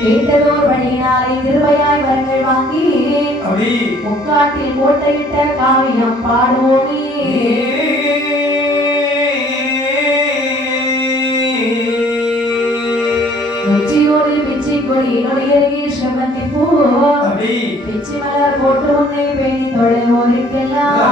கேட்டதோர் வழியினாலே திருவையாய் வரங்கள் வாங்கி முக்காட்டில் கோட்டையிட்ட காவியம் பாடுவோமே. வெற்றியோடு பிச்சி கொடி நொடியருகே சிவந்தி பூ பிச்சி மலர் போட்டு உன்னை பேணி தொழுவோருக்கெல்லாம்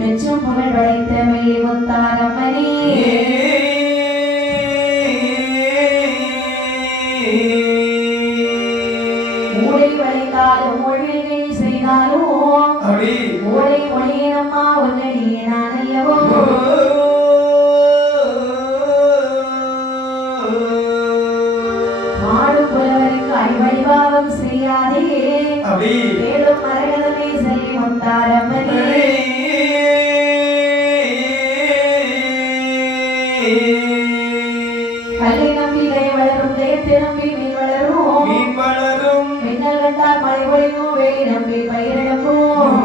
நெச்சும் புகழ் படைத்த மெல்லி முத்தாரம்மனே. மூளை வளைத்தாலும் மொழிகள் செய்தாலும் மூளை மொழியினம்மா உன்னடியே நான் அல்லவோ. மாடும் புலவருக்கு அடிவழிபாவம் செய்யாதே மேலும் மரகதமே செல்லி முத்தாரம்மனே. கல்லை நம்பி கை வளரும் தேத்தை நம்பி மீன் வளரும் மின்னல் கண்டால் மழை பொழியும் வேலி நம்பி பயிரிழப்போம்.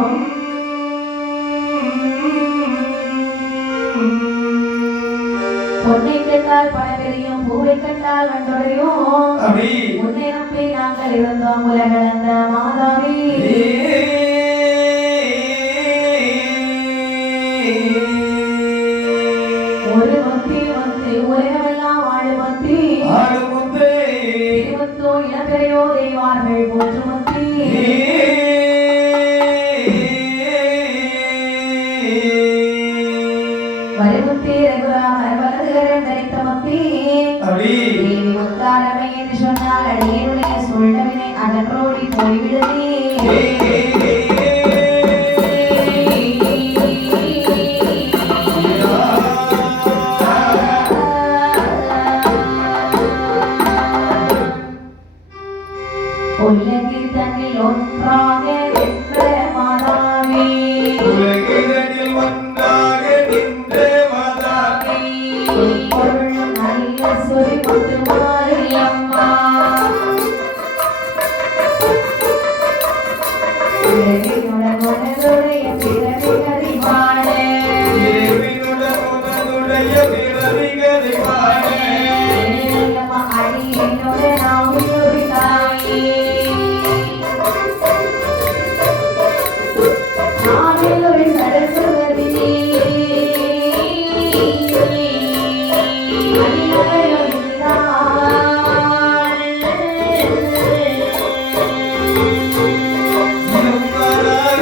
பொன்னை கண்டால் பணப்பெரியும் பூவை கண்டால் வந்தொடையும் உன்னை நம்பி நாங்கள் இருந்தோம் உலகளந்த மாதாவே. ஒரு மத்தி மத்தி உலகமெல்லாம் வாழ மத்தி திருமத்தோ இளங்கரையோ தெய்வார்கள் போற்று மத்தி. வரிமுத்தி ரகுராமர் வலதுகரம் தரித்த மத்தி தேவி முத்தாரமை என்று சொன்னால் அடியனுடைய சொல்வினை அகன்றோடி போய்விடுதே. உலகில் தன்னில் ஒன்றாக நின்ற மாதாவே பொருள் நல்ல சொறி முத்து மாரியம்மா. உலகினுடன் உனதுடைய பிறவிகளை வாழ அடியனுடன் நாம் தாயே. Mara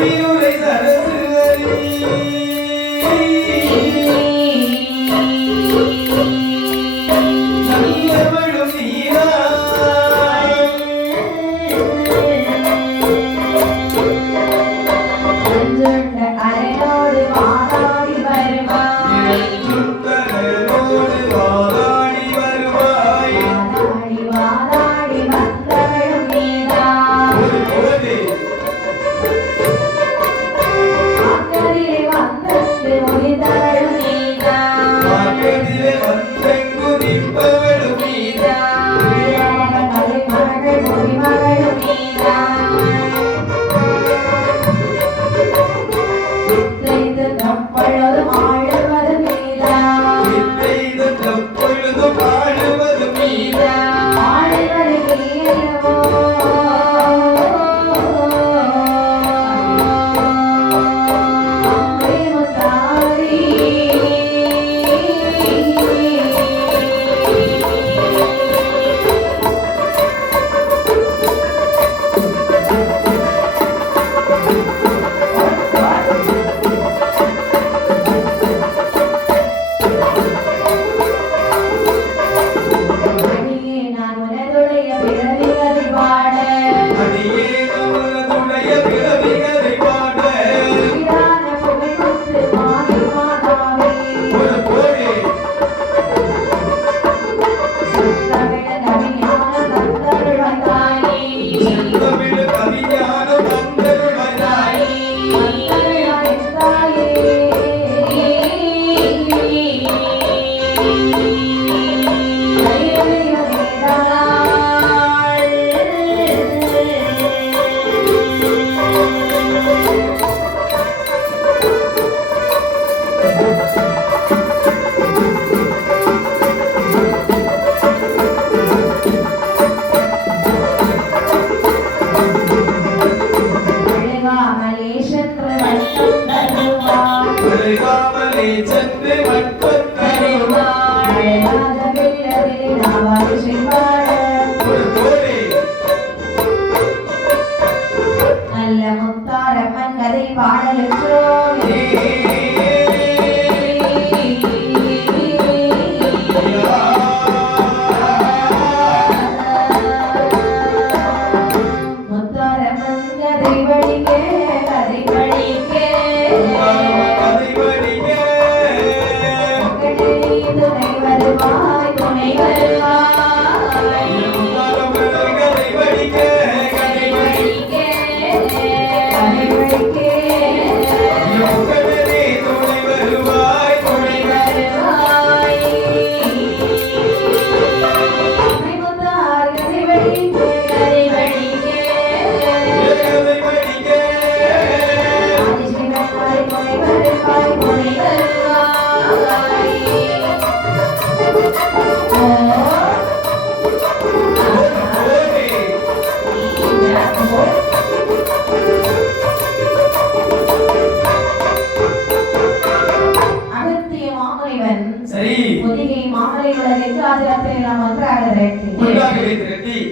நல்ல முத்தாரம்மன் கதை பாடலுற்றோ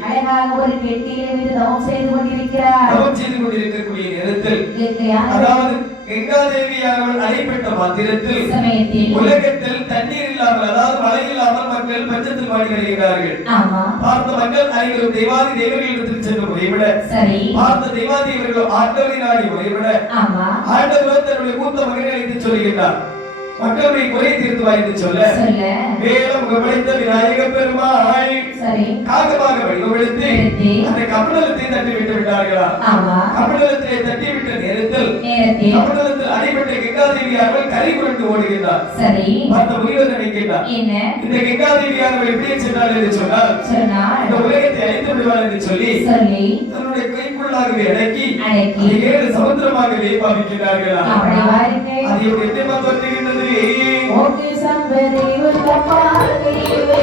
அழகாக ஒரு கெட்டியில் மீது தவம் செய்து கொண்டிருக்கிறார். தவம் செய்து கொண்டிருக்கக்கூடிய நேரத்தில் அதாவது கங்காதேவியானவள் அடைபட்ட மாத்திரத்தில் சமயத்தில் உலகத்தில் தண்ணீர் இல்லாமல் அதாவது மழை இல்லாமல் மக்கள் பஞ்சத்தில் வாடி வருகிறார்கள். பார்த்த மக்கள் அனைவரும் தெய்வாதி தேவர்களிடத்தில் சென்று முறைவிட பார்த்த தெய்வாதி இவர்கள் ஆண்டவரை நாடி முறைவிட ஆண்டவர் தன்னுடைய மூத்த மகனை அழைத்து சொல்லுகிறார். மக்களுடைய குறை தீர்த்துவா என்று சொல்ல மேலும் முகமடைந்த விநாயக பெருமாள் காகமாக வடிவமெடுத்து அந்த கமண்டலத்தை தட்டி விட்டு விட்டார்களா? கமண்டலத்தை தட்டி விட்ட நேரத்தில் கமண்டலத்தில் அடிபட்ட கங்காதேவியார்கள் கரை புரண்டு ஓடுகிறார். அந்த முனிவர் நினைக்கிறார், இந்த கங்காதேவியார்கள் எப்படி சென்றார் என்று சொன்னால் இந்த உலகத்தை அழித்து விடுவார் என்று சொல்லி தன்னுடைய கைக்குள்ளாகவே அடக்கி 7 சமுத்திரமாகவே பாவிக்கிறார்களா? அது எப்படி தோற்றுகின்றது? ஓகே சம்பதி உலகப்பாதி இவை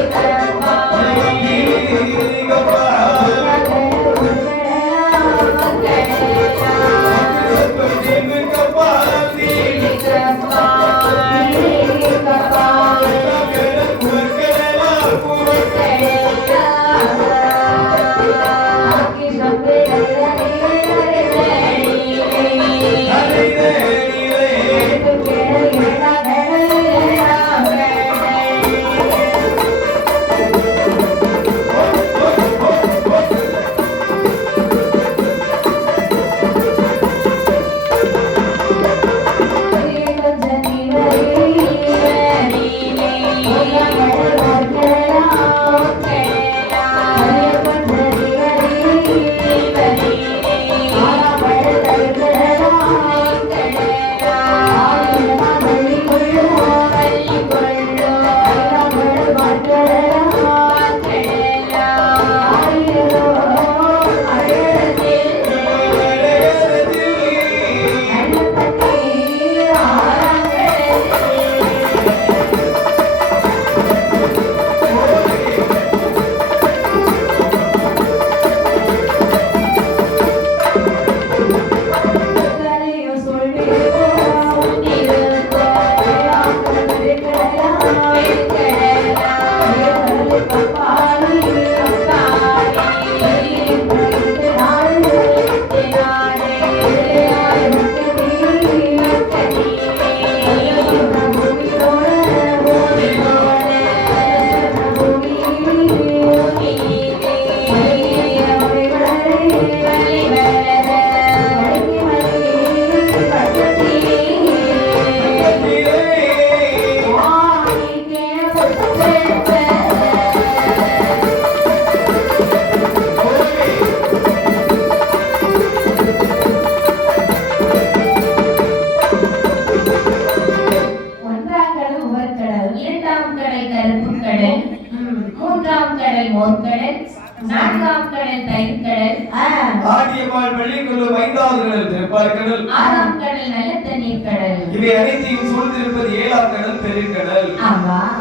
அனைத்தையும் சூழ்ந்திருப்பது 7ஆம் கடல் பெருங்கடல்.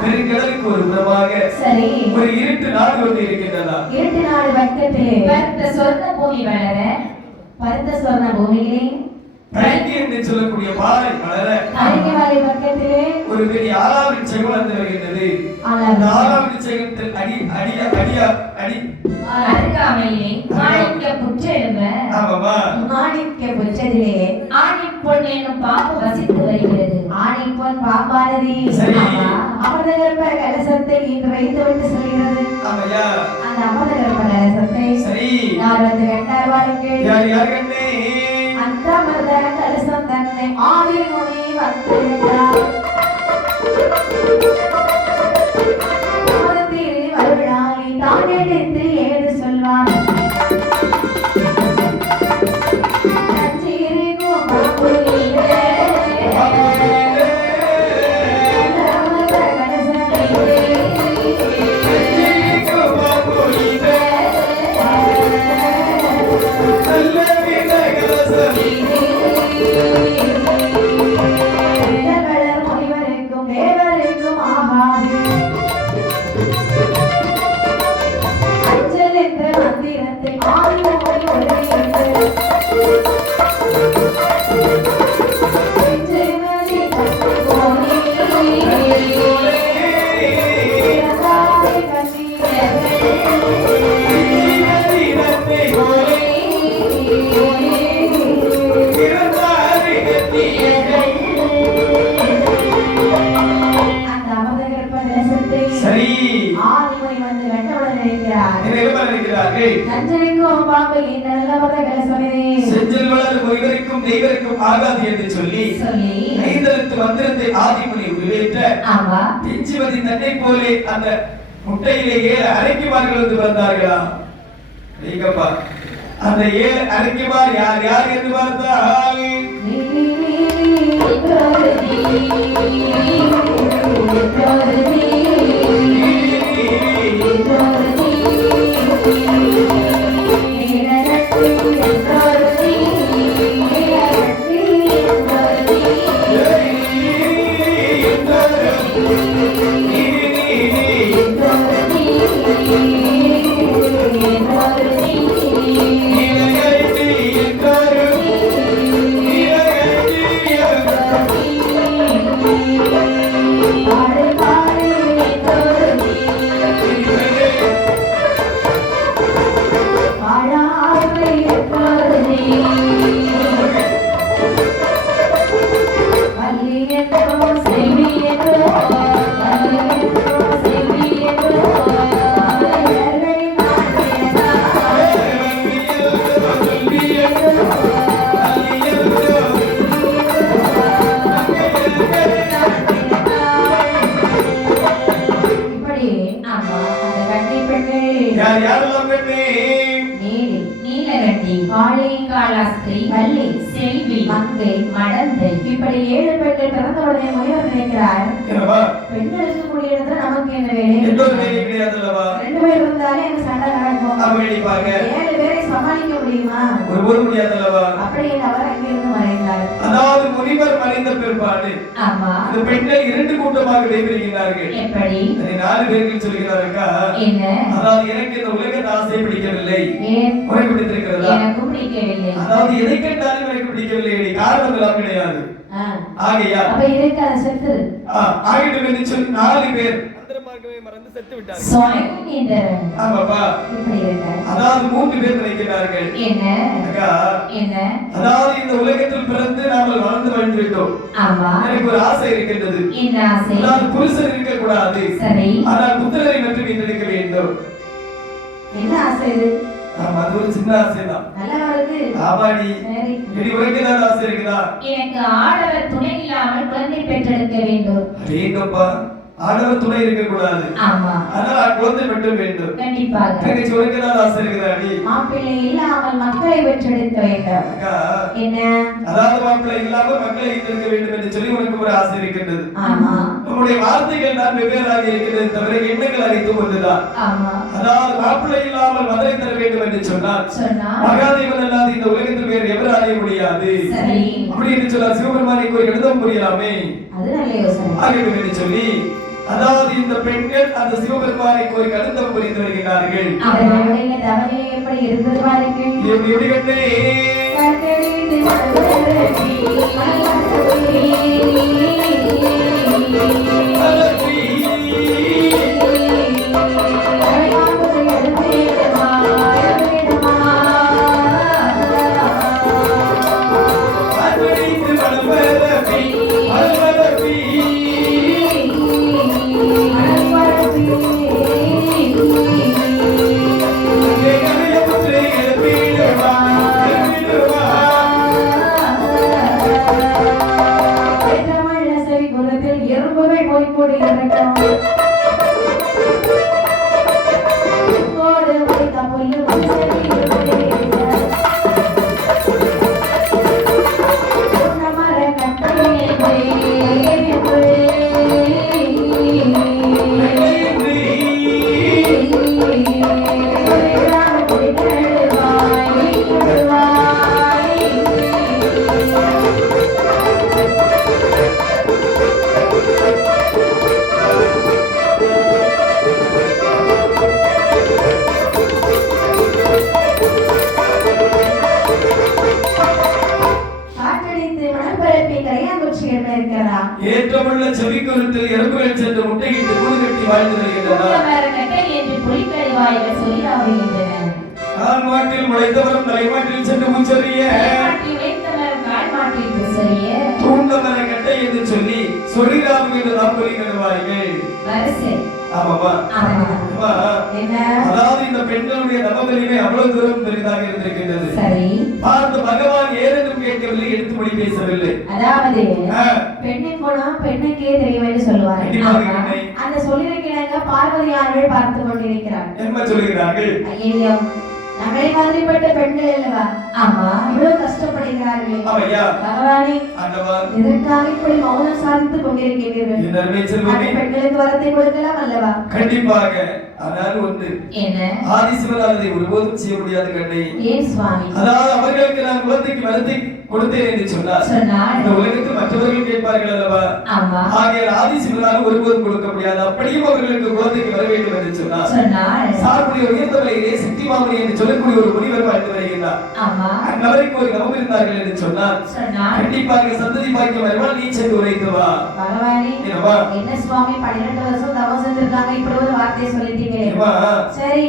பெருங்கடலுக்கு ஒரு புறமாக ஒரு இருட்டு நாடு ஒன்று இருக்கின்றதா? இருட்டு நாடு பக்கத்திலே பரந்த சொர்ண பூமி வளர பரந்த சொர்ண பூமியிலே பழங்கி என்று சொல்லக்கூடிய பாறை வளர பழங்கி பக்கத்திலே ஒரு பெரிய ஆலாவின் செடி வளர்ந்து வருகின்றது. அந்த ஆலாவின் செடியில் அருகாமையிலே மாணிக்க புற்றெழும ஆமாமா மாணிக்க புற்றதிலே ஆணிப்பொன் என்னும் பாம்பு வசித்து வருகிறது. ஆணிப்பொன் பாம்பானது அமிர்தகற்ப கலசத்தை இன்று வைத்துவிட்டு செல்கிறது. ஆமையா அந்த அமிர்தகற்ப கலசத்தை சரி யார் வந்து கண்டார் வாருங்கள். யார் கண்டே அந்த அமிர்த கலசம் தன்னை ஆதி முனி வந்து விட்டார். வருவிழாவை தான் எடுத்து ஏது சொல்வார். ஆகாது என்று சொல்லி ஐந்தெழுத்து மந்திரத்தை ஆதிமுனி உருவேற்ற பிஞ்சுவதி தன்னை போலே அந்த முட்டையிலே 7 அரைக்குமார்கள் வந்து வந்தார்களா? நீங்கப்பா அந்த 7 அரைக்குமார் யார் யார் என்று பார்த்தால் இப்படி 7 பெண்கள் பிறந்த உடனே முனிவர் நினைக்கிறார், பெண்களுக்கு கூடிய இடத்துல நமக்கு என்ன வேலை? 2 பேர் இருந்தாலே எனக்கு சண்டை நடக்கும். 7 பேரை சமாளிக்க முடியுமா? ஒருபோது முடியாதல்லவா? அப்படி அவர் அங்கிருந்து மறைந்தார். அதாவது முனிவர் மறைந்த பிற்பாடு இந்த பெண்கள் 2 கூட்டமாக வைத்திருக்கிறார்கள். எப்படி? 4 பேர்கள் சொல்கிறார்களா? என்ன? அதாவது எனக்கு இந்த உலகத்தை ஆசை பிடிக்கவில்லை. உனக்கு பிடித்திருக்கிறதா? எனக்கு பிடிக்கவில்லை. அதாவது எதை கேட்டாலும் எனக்கு பிடிக்கவில்லை. காரணம் எல்லாம் கிடையாது. ஆகையா அப்ப இருக்காத செத்து ஆகிட்டு என்று சொல்லி 4 பேர் மந்திரமாகவே மறந்து செத்து விட்டார்கள். சுயநீந்தரன். ஆமாப்பா. இப்படி இருக்க அதாவது 3 பேர் நினைக்கிறார்கள். என்ன? அக்கா என்ன? அதாவது இந்த உலகத்தில் பிறந்து நாம வாழ்ந்து விட்டோம். ஆமா. எனக்கு ஒரு ஆசை இருக்கின்றது. என்ன ஆசை? அதாவது புருஷன் இருக்க கூடாது. சரி. ஆனால் புத்திரரை மட்டும் எடுக்க வேண்டும். என்ன ஆசை இது? ஆமா, அது ஒரு சின்ன ஆசைதான். நல்லா வருது. ஆமாடி. சரி. உனக்கு ஏதாவது ஆசை இருக்குதா? எனக்கு ஆடவர் துணை இல்லாமல் குழந்தை பெற்றெடுக்க வேண்டும். அடேங்கப்பா, ஆடவர் துணை இருக்க கூடாது. ஆமா. ஆனால் குழந்தை மட்டும் வேண்டும். கண்டிப்பாக. எனக்கு உனக்கு ஏதாவது ஆசை இருக்குதாடி? மாப்பிள்ளை இல்லாமல் மக்களை பெற்றெடுக்க வேண்டும். அக்கா. என்ன? அதாவது மாப்பிள்ளை இல்லாமல் மக்களை பெற்றெடுக்க வேண்டும் என்று சொல்லி உனக்கு ஒரு ஆசை இருக்கின்றது. ஆமா. நம்முடைய வார்த்தைகள் தான் வெவ்வேறாக இருக்கிறது தவிர எண்ணங்கள் அனைத்தும் ஒன்றுதான். ஆமா. அதாவது மாப்பிள்ளை இல்லாமல் மதுரை தர வேண்டும் என்று சொன்னால் மகாதேவன் அல்லாது இந்த உலகத்தில் வேறு எவர் அடைய முடியாது. சரி. அப்படி என்று சொன்னால் சிவபெருமானுக்கு ஒரு எழுத முடியலாமே. அது நல்ல யோசனை. ஆகவே என்று சொல்லி அதாவது இந்த பெண்கள் அந்த சிவபெருமானை கோரி கருத்தம் புரிந்து வருகிறார்கள். அவர்களுடைய தவறை எப்படி இருந்தது பாருங்கள். எப்படி கண்டே அழகாக கூடி இறக்கம் கோடு வைத்த புல்லு ஏற்றமுள்ள செவிக்குருத்தில் எறும்புகள் சென்று முட்டையிட்டு கூடு கட்டி வாழ்ந்து வருகின்றன. ஆண்மாட்டில் முளைத்தவரும் தலைமாட்டில் சென்று முச்செறிய தூண்டமர கட்டை என்று சொல்லி சொல்லிராம் என்று நாம் கூறுகிறார்கள். அதாவது இந்த பெண்களுடைய நவவலிமை அவ்வளவு தூரம் பெரிதாக இருந்திருக்கின்றது. பார்த்து பகவான் ஏறென்றும் கேட்கவில்லை, எடுத்து மொழி பேசவில்லை. அதாவது பெண்ணின் குணம் பெண்ணுக்கே தெரியும் என்று சொல்லுவார். அந்த சொல்லியிருக்கிறாங்க பார்வதியார்கள் பார்த்து கொண்டிருக்கிறார். என்ன சொல்லுகிறார்கள்? ஐயோ நம்மளை மாதிரிப்பட்ட பெண்கள் அல்லவா? ஆமா, இவ்வளவு கஷ்டப்படுகிறார்கள். பகவானே, இதற்காக இப்படி மௌனம் சாதித்துக் கொண்டிருக்கிறீர்கள். பெண்களுக்கு வரத்தை கொடுக்கலாம் அல்லவா? கண்டிப்பாக. ஆனால் ஒன்று, என்ன? ஆதிசிவன் அதை ஒருபோதும் செய்ய முடியாது கண்ணே. ஏன் சுவாமி? அதாவது அவர்களுக்கு நான் குலத்துக்கு வரத்தை கொடுத்தேன் என்று சொன்னார். இந்த உலகத்தில் மற்றவர்கள் கேட்பார்கள் அல்லவா? ஆகையால் ஆதிசிவனால் ஒருபோதும் கொடுக்க முடியாது. அப்படியும் அவர்களுக்கு குலத்துக்கு வர வேண்டும் என்று சொன்னார். சார்புடைய உயர்ந்தவர்களே சக்தி மாமணி என்று சொல்லக்கூடிய ஒரு முனிவர் வாழ்ந்து வருகின்றார். அந்நபருக்கு ஒரு நவம் இருந்தார்கள் என்று சொன்னார். கண்டிப்பாக சந்ததி பாக்கியம் வருவால் நீ சென்று உரைத்து வா. என்ன சுவாமி 12 வருஷம் தவம் செஞ்சிருக்காங்க, இப்படி ஒரு வார்த்தை சொல்லிட்டீங்களே. சரி,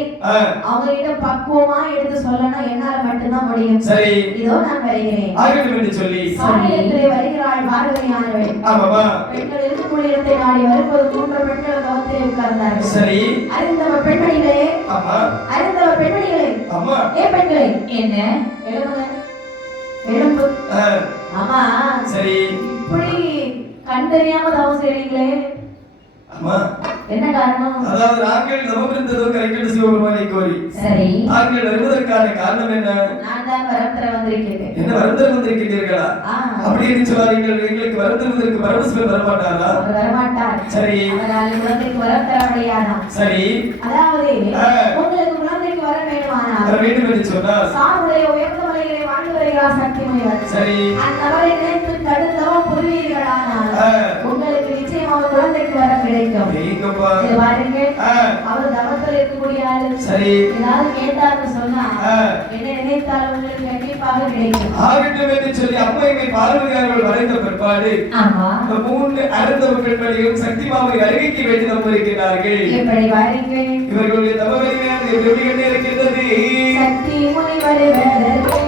அவங்க கிட்ட பக்குவமா எடுத்து சொல்லணும், என்னால மட்டும்தான் முடியும். சரி, இதோ நான் வருகிறேன் என்று சொல்லி சமயத்திலே வருகிறாள் பார்வதியானவள். பெண்கள் இருக்கக்கூடிய இடத்தை நாடி வரும்போது 3 பெண்கள் தவத்திலே உட்கார்ந்தார்கள். சரி, அறிந்தவ பெண்மணிகளே, அறிந்தவ பெண்மணிகளே, ஏ பெண்களே, என்ன எழும்புங்க, எழும்பு. ஆமா, சரி, இப்படி கண் தெரியாம தவம் செய்றீங்களே, என்ன காரணம்? அதாவது நாங்கள் தவம் இருந்ததோ கரைக்கட்டு சிவபெருமானை கோரி. சரி, நாங்கள் வருவதற்கான காரணம் என்ன? நான் தான் வரம் தர வந்திருக்கிறேன். என்ன வரம் தர வந்திருக்கிறீர்களா? அப்படின்னு சொன்னார்கள். எங்களுக்கு வரம் தருவதற்கு பரமசிவன் வரமாட்டாரா? வரமாட்டார். சரி, அவரால் குழந்தைக்கு வரம் தர முடியாதா? சரி, அதாவது உங்களுக்கு குழந்தைக்கு வர வேண்டுமானால் வர வேண்டும் என்று சொன்னார். சாருடைய உயர்ந்த மலைகளை வாழ்ந்து வருகிறார் சக்திமயவர். சரி, அந்தவரை நினைத்து கடுத்தவம் புரிவீர்களானால் உங்களுக்கு நிச்சயமாக குழந்தைக்கு வர கிடைக்கும். அவர் தவத்தில் இருக்கக்கூடிய ஆளு. சரி, ஏதாவது கேட்டார்னு சொன்னா என்ன நினைத்தால் உங்களுக்கு கண்டிப்பாக கிடைக்கும். ஆகட்டும் என்று சொல்லி அம்மையை பார்வதியார்கள் வரைந்த பிற்பாடு இந்த 3 அருந்தவ பெண்மணிகளும் சக்தி மாமணி அருகைக்கு வேண்டி நம்பியிருக்கிறார்கள். எப்படி வாருங்கள், இவர்களுடைய தவவலிமையானது எப்படி கண்டு இருக்கின்றது? சக்தி முனி வருவதற்கு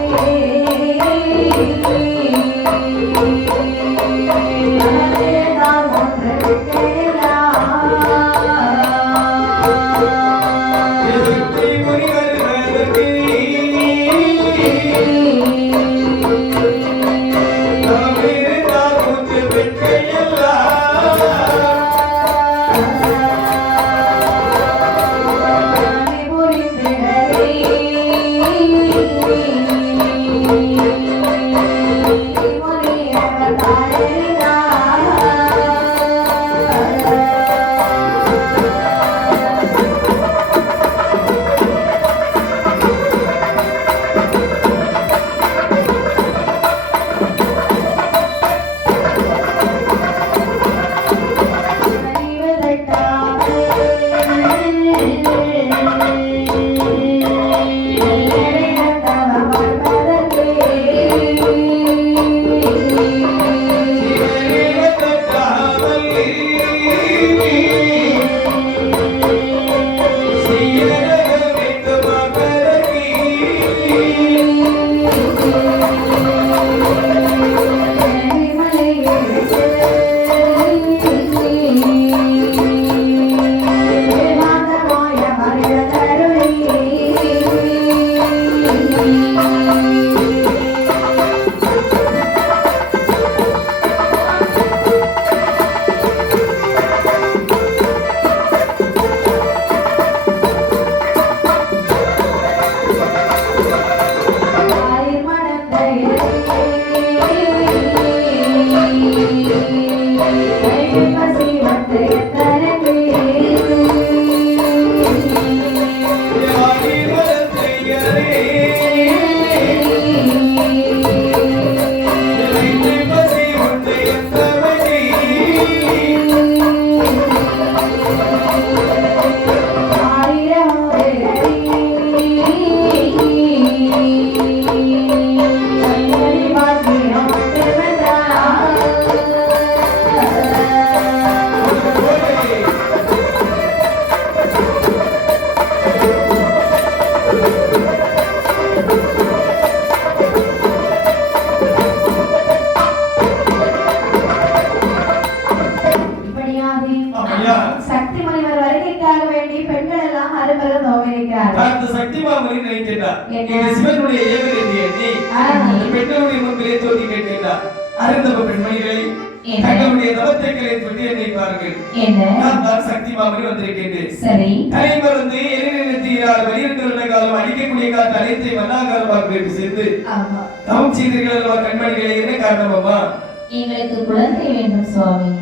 சக்தி மாமணி நினைக்கின்றார் இது சிவனுடைய ஏவல் என்று எண்ணி அந்த பெண்களுடைய முன்பிலே தோதி கேட்கின்றார். அருந்தவ பெண்மணிகளை தங்களுடைய தவத்தைகளை சொல்லி நினைப்பார்கள். நான் தான் சக்தி மாமணி வந்திருக்கின்றேன். சரி தலைமருந்து எரிநிறுத்தியார் 12 வருட காலம் அடிக்கக்கூடிய காற்று அனைத்தை மன்னாகாரமாக வைத்து சேர்ந்து தவம் செய்தீர்கள் அல்லவா கண்மணிகளை? என்ன காரணம் அம்மா? எங்களுக்கு குழந்தை வேண்டும் சுவாமி.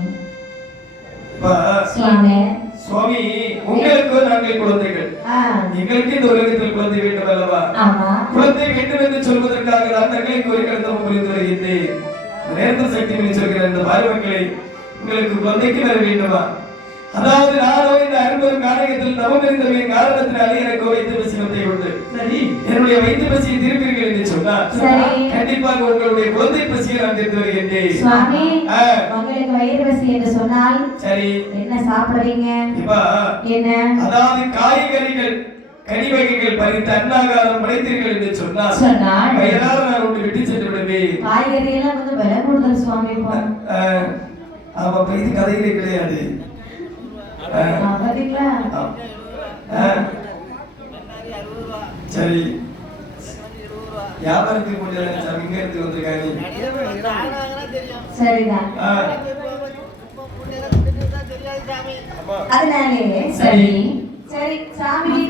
சுவாமி உங்களுக்கு நாங்கள் குழந்தைகள், எங்களுக்கு இந்த உலகத்தில் குழந்தை வேண்டும் அல்லவா? குழந்தை வேண்டும் என்று சொல்வதற்காக தான் தங்களை கோரிக்கை புரிந்து வருகின்றேன். நேரத்தில் சக்தி பண்ணி சொல்கிற இந்த பாரி மக்களை உங்களுக்கு குழந்தைக்கு வர வேண்டுமா? அதாவது நானோ இந்த அரும்பெரும் காரணத்தில் தவம் இருந்தவரின் காரணத்தினாலே எனக்கு வைத்து பசி உண்டு. சரி, என்னுடைய வைத்து பசியை திருப்பீர்கள் என்று சொன்னார். கண்டிப்பாக உங்களுடைய குழந்தை பசியை நான் தீர்த்து வருகின்றேன். சுவாமி, உங்களுக்கு வயிறு பசி என்று சொன்னால் சரி, என்ன சாப்பிடுறீங்க? என்ன? அதாவது காய்கறிகள் கனி வகைகள் பறித்து அன்னாகாரம் படைத்தீர்கள் என்று சொன்னால் வயலார நான் ஒன்று விட்டு சென்று விடுவேன். காய்கறி எல்லாம் வந்து விலை கூடுதல் சுவாமி. ஆமா, இது கதைகளே கிடையாது. சரி, வியாபாரத்துக்கு முடியாது, இங்க இருந்து வந்திருக்காங்க. சரிதான், அதனாலே சரி சரி சாமி,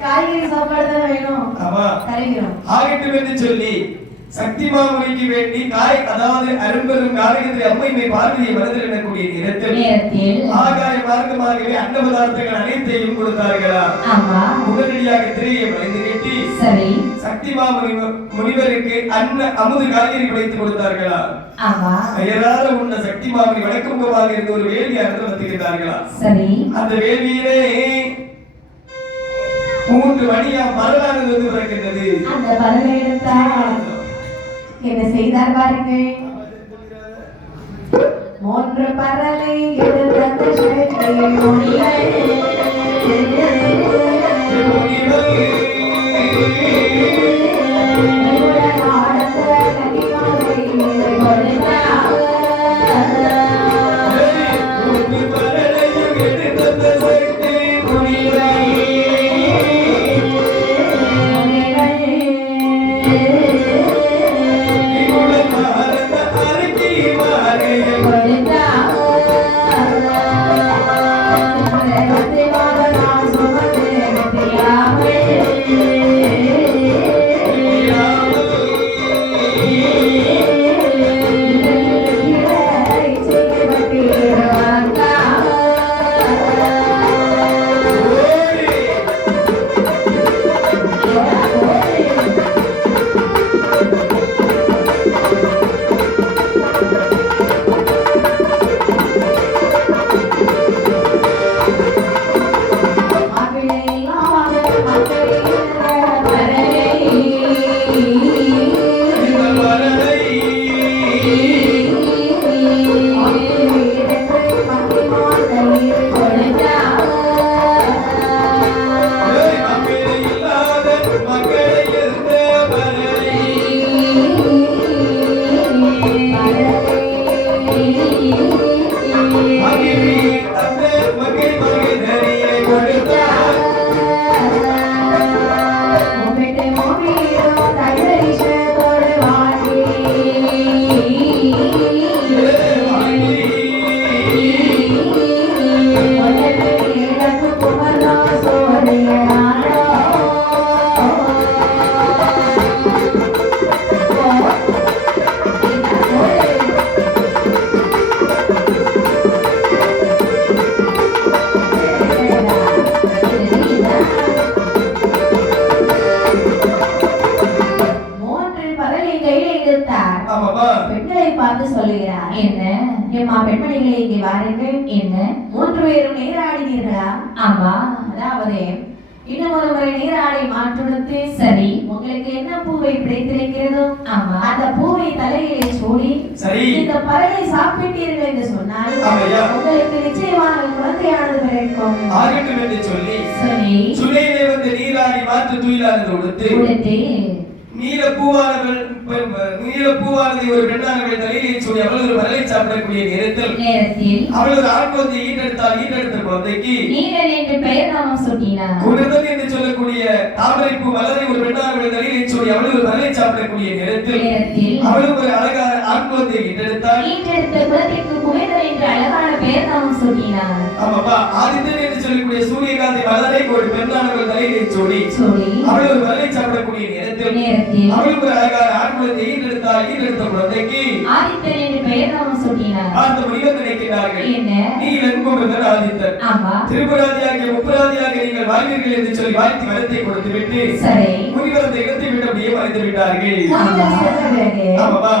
காய்கறி சாப்பாடு தான் வேணும். தருகிறோம். ஆகட்டும் என்று சொல்லி சக்தி மாமுனிக்கு வேண்டி காய், அதாவது அரும்பெரும் காரியத்தை அம்மையை பார்வையை மனதில் எண்ணக்கூடிய நேரத்தில் ஆகாய மார்க்கமாகவே அன்ன பதார்த்தங்கள் அனைத்தையும் கொடுத்தார்களா? உடனடியாக திரையை வளைந்து கட்டி சரி சக்தி மாமுனி முனிவருக்கு அன்ன அமுது காய்கறி படைத்து கொடுத்தார்களா? பெயரார உள்ள சக்தி மாமுனி வழக்கமாக இருந்த ஒரு வேலியானது வந்துகிறார்களா? சரி, அந்த வேலியிலே 3 மணியா பரலானது வந்து பிறக்கின்றது. அந்த பரலை எடுத்தால் என்ன செய்தார் பாருங்கள். 3 பரலை எடுத்த பெண்களை பார்த்து சொல்லுகிறார். என்ன ஏமா பெண்மணிகளை இங்கே வாருங்கள். என்ன 3 பேரும் நீராடினீர்களா? ஆமா. அதாவது இன்னும் ஒரு முறை நீராடை மாற்றுடுத்து சரி உங்களுக்கு என்ன பூவை பிடித்திருக்கிறதோ ஆமா அந்த பூவை தலையிலே சூடி சரி இந்த பரலை சாப்பிட்டீர்கள் என்று சொன்னால் உங்களுக்கு நிச்சயமாக குழந்தையானது பிறக்கும். ஆகட்டும் என்று சொல்லி சரி சுனையிலே வந்து நீராடி மாற்று துயிலானது உடுத்து நீலப்பூவானது ஒரு பெண்ணானவள் தலையிலே சூடி அவள் ஒரு மரலை சாப்பிடக்கூடிய நேரத்தில் அவள் ஒரு ஆண் குழந்தை ஈட்டெடுத்த குழந்தைக்கு நீலன் என்று பெயர் நாமம் சூட்டினார். குருதன் என்று சொல்லக்கூடிய தாமரைப்பூ மலரை ஒரு பெண்ணானவள் தலையிலே சூடி அவள் ஒரு மரலை சாப்பிடக்கூடிய நேரத்தில் அவளும் ஒரு அழகான ஆண் குழந்தை ஈட்டெடுத்த குழந்தைக்கு குமேதன் என்று அழகான பெயர் நாமம் சூட்டினார். ஆமாப்பா, ஆதித்தன் என்று சொல்லக்கூடிய சூரியகாந்தி மலரை ஒரு பெண்ணானவள் தலையிலே சூடி அவள் ஒரு மரலை சாப்பிடக்கூடிய நேரத்தில் அவளும் ஒரு அழகான ஆண் குழந்தை ஈட்டெடுத்த குழந்தைக்கு ஆதித்தன் என்று பெயர் நாமம் சூட்டினார். அந்த முனிவர் நினைக்கிறார்கள், என்ன நீலன் குமரன் ஆதித்தன் ஆமா திருப்பராதியாகிய முப்பராதியாக நீங்கள் வாழ்வீர்கள் என்று சொல்லி வாழ்த்தி வரத்தை கொடுத்து விட்டு சரி முனிவர் அந்த இடத்தை விட்டு அப்படியே மறைந்து விட்டார்கள். ஆமாப்பா,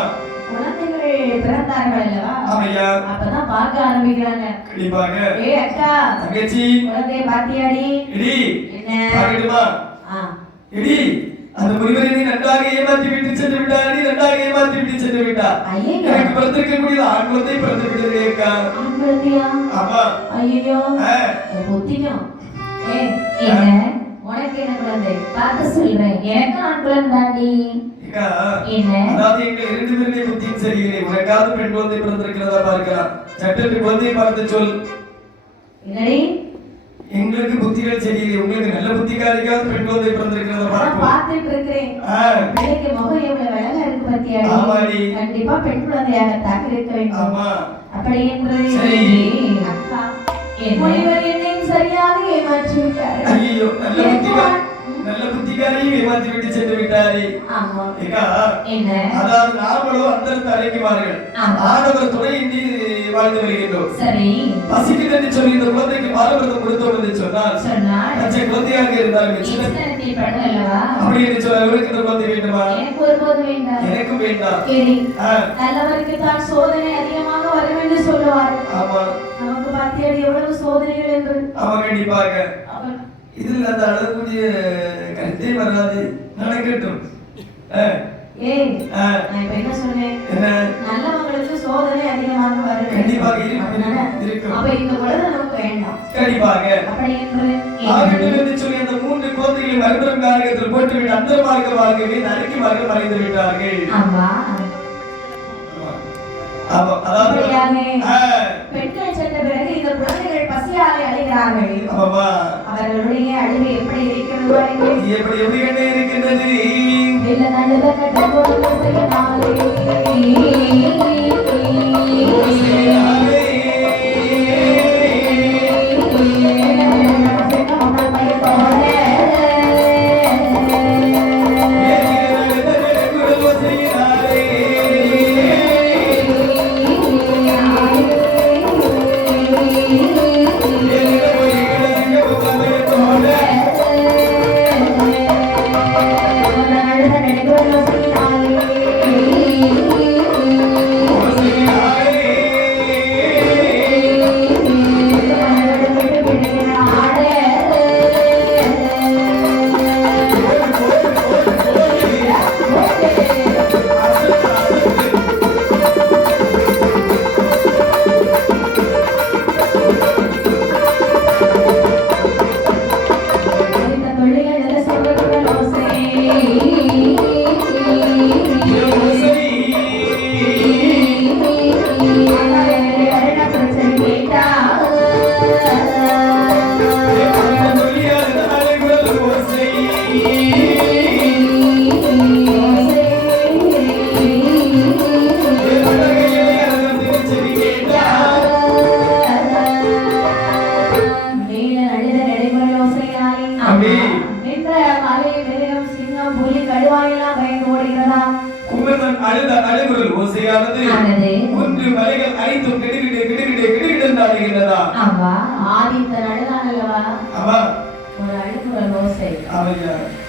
குழந்தைகள் பிறந்தார்கள் அல்லவா? ஆமையா, அப்பதான் பார்க்க ஆரம்பிக்கிறாங்க. கண்டிப்பாக ஏய் அக்கா, தங்கச்சி குழந்தையை பாத்தியாடி? இடி என்ன பாக்கட்டுமா? இடி அந்த முனிவரை நன்றாக ஏமாற்றி விட்டு சென்று விட்டார். நீ நன்றாக ஏமாற்றி விட்டு சென்று விட்டார். எனக்கு பிறந்திருக்கக்கூடிய ஆண் குழந்தை பிறந்து விட்டது அக்கா. ஆண் குழந்தையா? ஆமா. ஐயோ புத்திக்கும். ஏய் என்ன உனக்கு என்ன குழந்தை? பார்த்து சொல்றேன், எனக்கு ஆண் குழந்தை தாண்டி. என்ன அதாவது எங்கள் இரண்டு பேருமே புத்தியும் சரியில்லை. உனக்காவது பெண் குழந்தை பிறந்திருக்கிறதா பார்க்கலாம். சட்டென்று குழந்தையை பார்த்து சொல். என்னடி? எங்களுக்கு புத்திகள் சரியில்லை, உங்களுக்கு நல்ல புத்திக்காரிக்காவது பெண் குழந்தை பிறந்திருக்கிறதா பார்க்கலாம். பார்த்துட்டு இருக்கேன். பிள்ளைக்கு முகம் எவ்வளவு அழகா இருக்கு பாத்தியாடி? ஆமாடி. கண்டிப்பா பெண் குழந்தையாகத்தான் இருக்க வேண்டும். ஆமா. அப்படி என்பது சரி. அக்கா, முனிவர் என்னையும் சரியாக ஏமாற்றி விட்டார். ஐயோ, நல்ல புத்திக்காரியும் ஏமாற்றி விட்டு சென்று விட்டாரே. ஆமா. ஏக்கா, என்ன? அதாவது நாமளோ அந்த அழைக்குமார்கள் ஆடவர் துணையின்றி வாழ்ந்து வருகின்றோம். சரி. பசிக்குது என்று சொல்லி இந்த குழந்தைக்கு பாலமிரதம் கொடுத்தோம் என்று சொன்னால் பச்சை குழந்தையாக இருந்தாலும் அப்படி என்று சொல்ல அவருக்கு இந்த குழந்தை வேண்டுமா? எனக்கு ஒருபோது வேண்டாம். எனக்கும் வேண்டாம். நல்லவருக்கு தான் சோதனை அதிகமாக வரும் என்று சொல்லுவார். ஆமா. நமக்கு பாத்தியாடி எவ்வளவு சோதனைகள் என்று. ஆமா, கண்டிப்பாக. இதில் அந்த அழக்கூடிய கருத்தே வராது. நடக்கட்டும். ஏய், நான் இப்ப என்ன சொன்னேன்? நல்லவங்களுக்கு சோதனை அதிகமாக வரும். கண்டிப்பாக இருக்கும். அப்ப இந்த குழந்தை நமக்கு வேண்டாம். கண்டிப்பாக. அப்படி என்று ஆகட்டும் என்று சொல்லி அந்த மூன்று குழந்தைகளை மறுபுறம் காரியத்தில் போட்டுவிட்டு அந்த மார்க்கமாகவே நறுக்கி மார்க்கம் மறைந்து விட்டார்கள். ஆமா. அதாவது பெண்கள் சென்ற பிறகு இந்த குழந்தைகள் பசியாலே அழுகிறார்கள். அவர்களுடைய அழுகை எப்படி இருக்கிறது? எப்படி இருக்கின்றது? இல்ல நல்லத கட்ட போது செய்யனாலே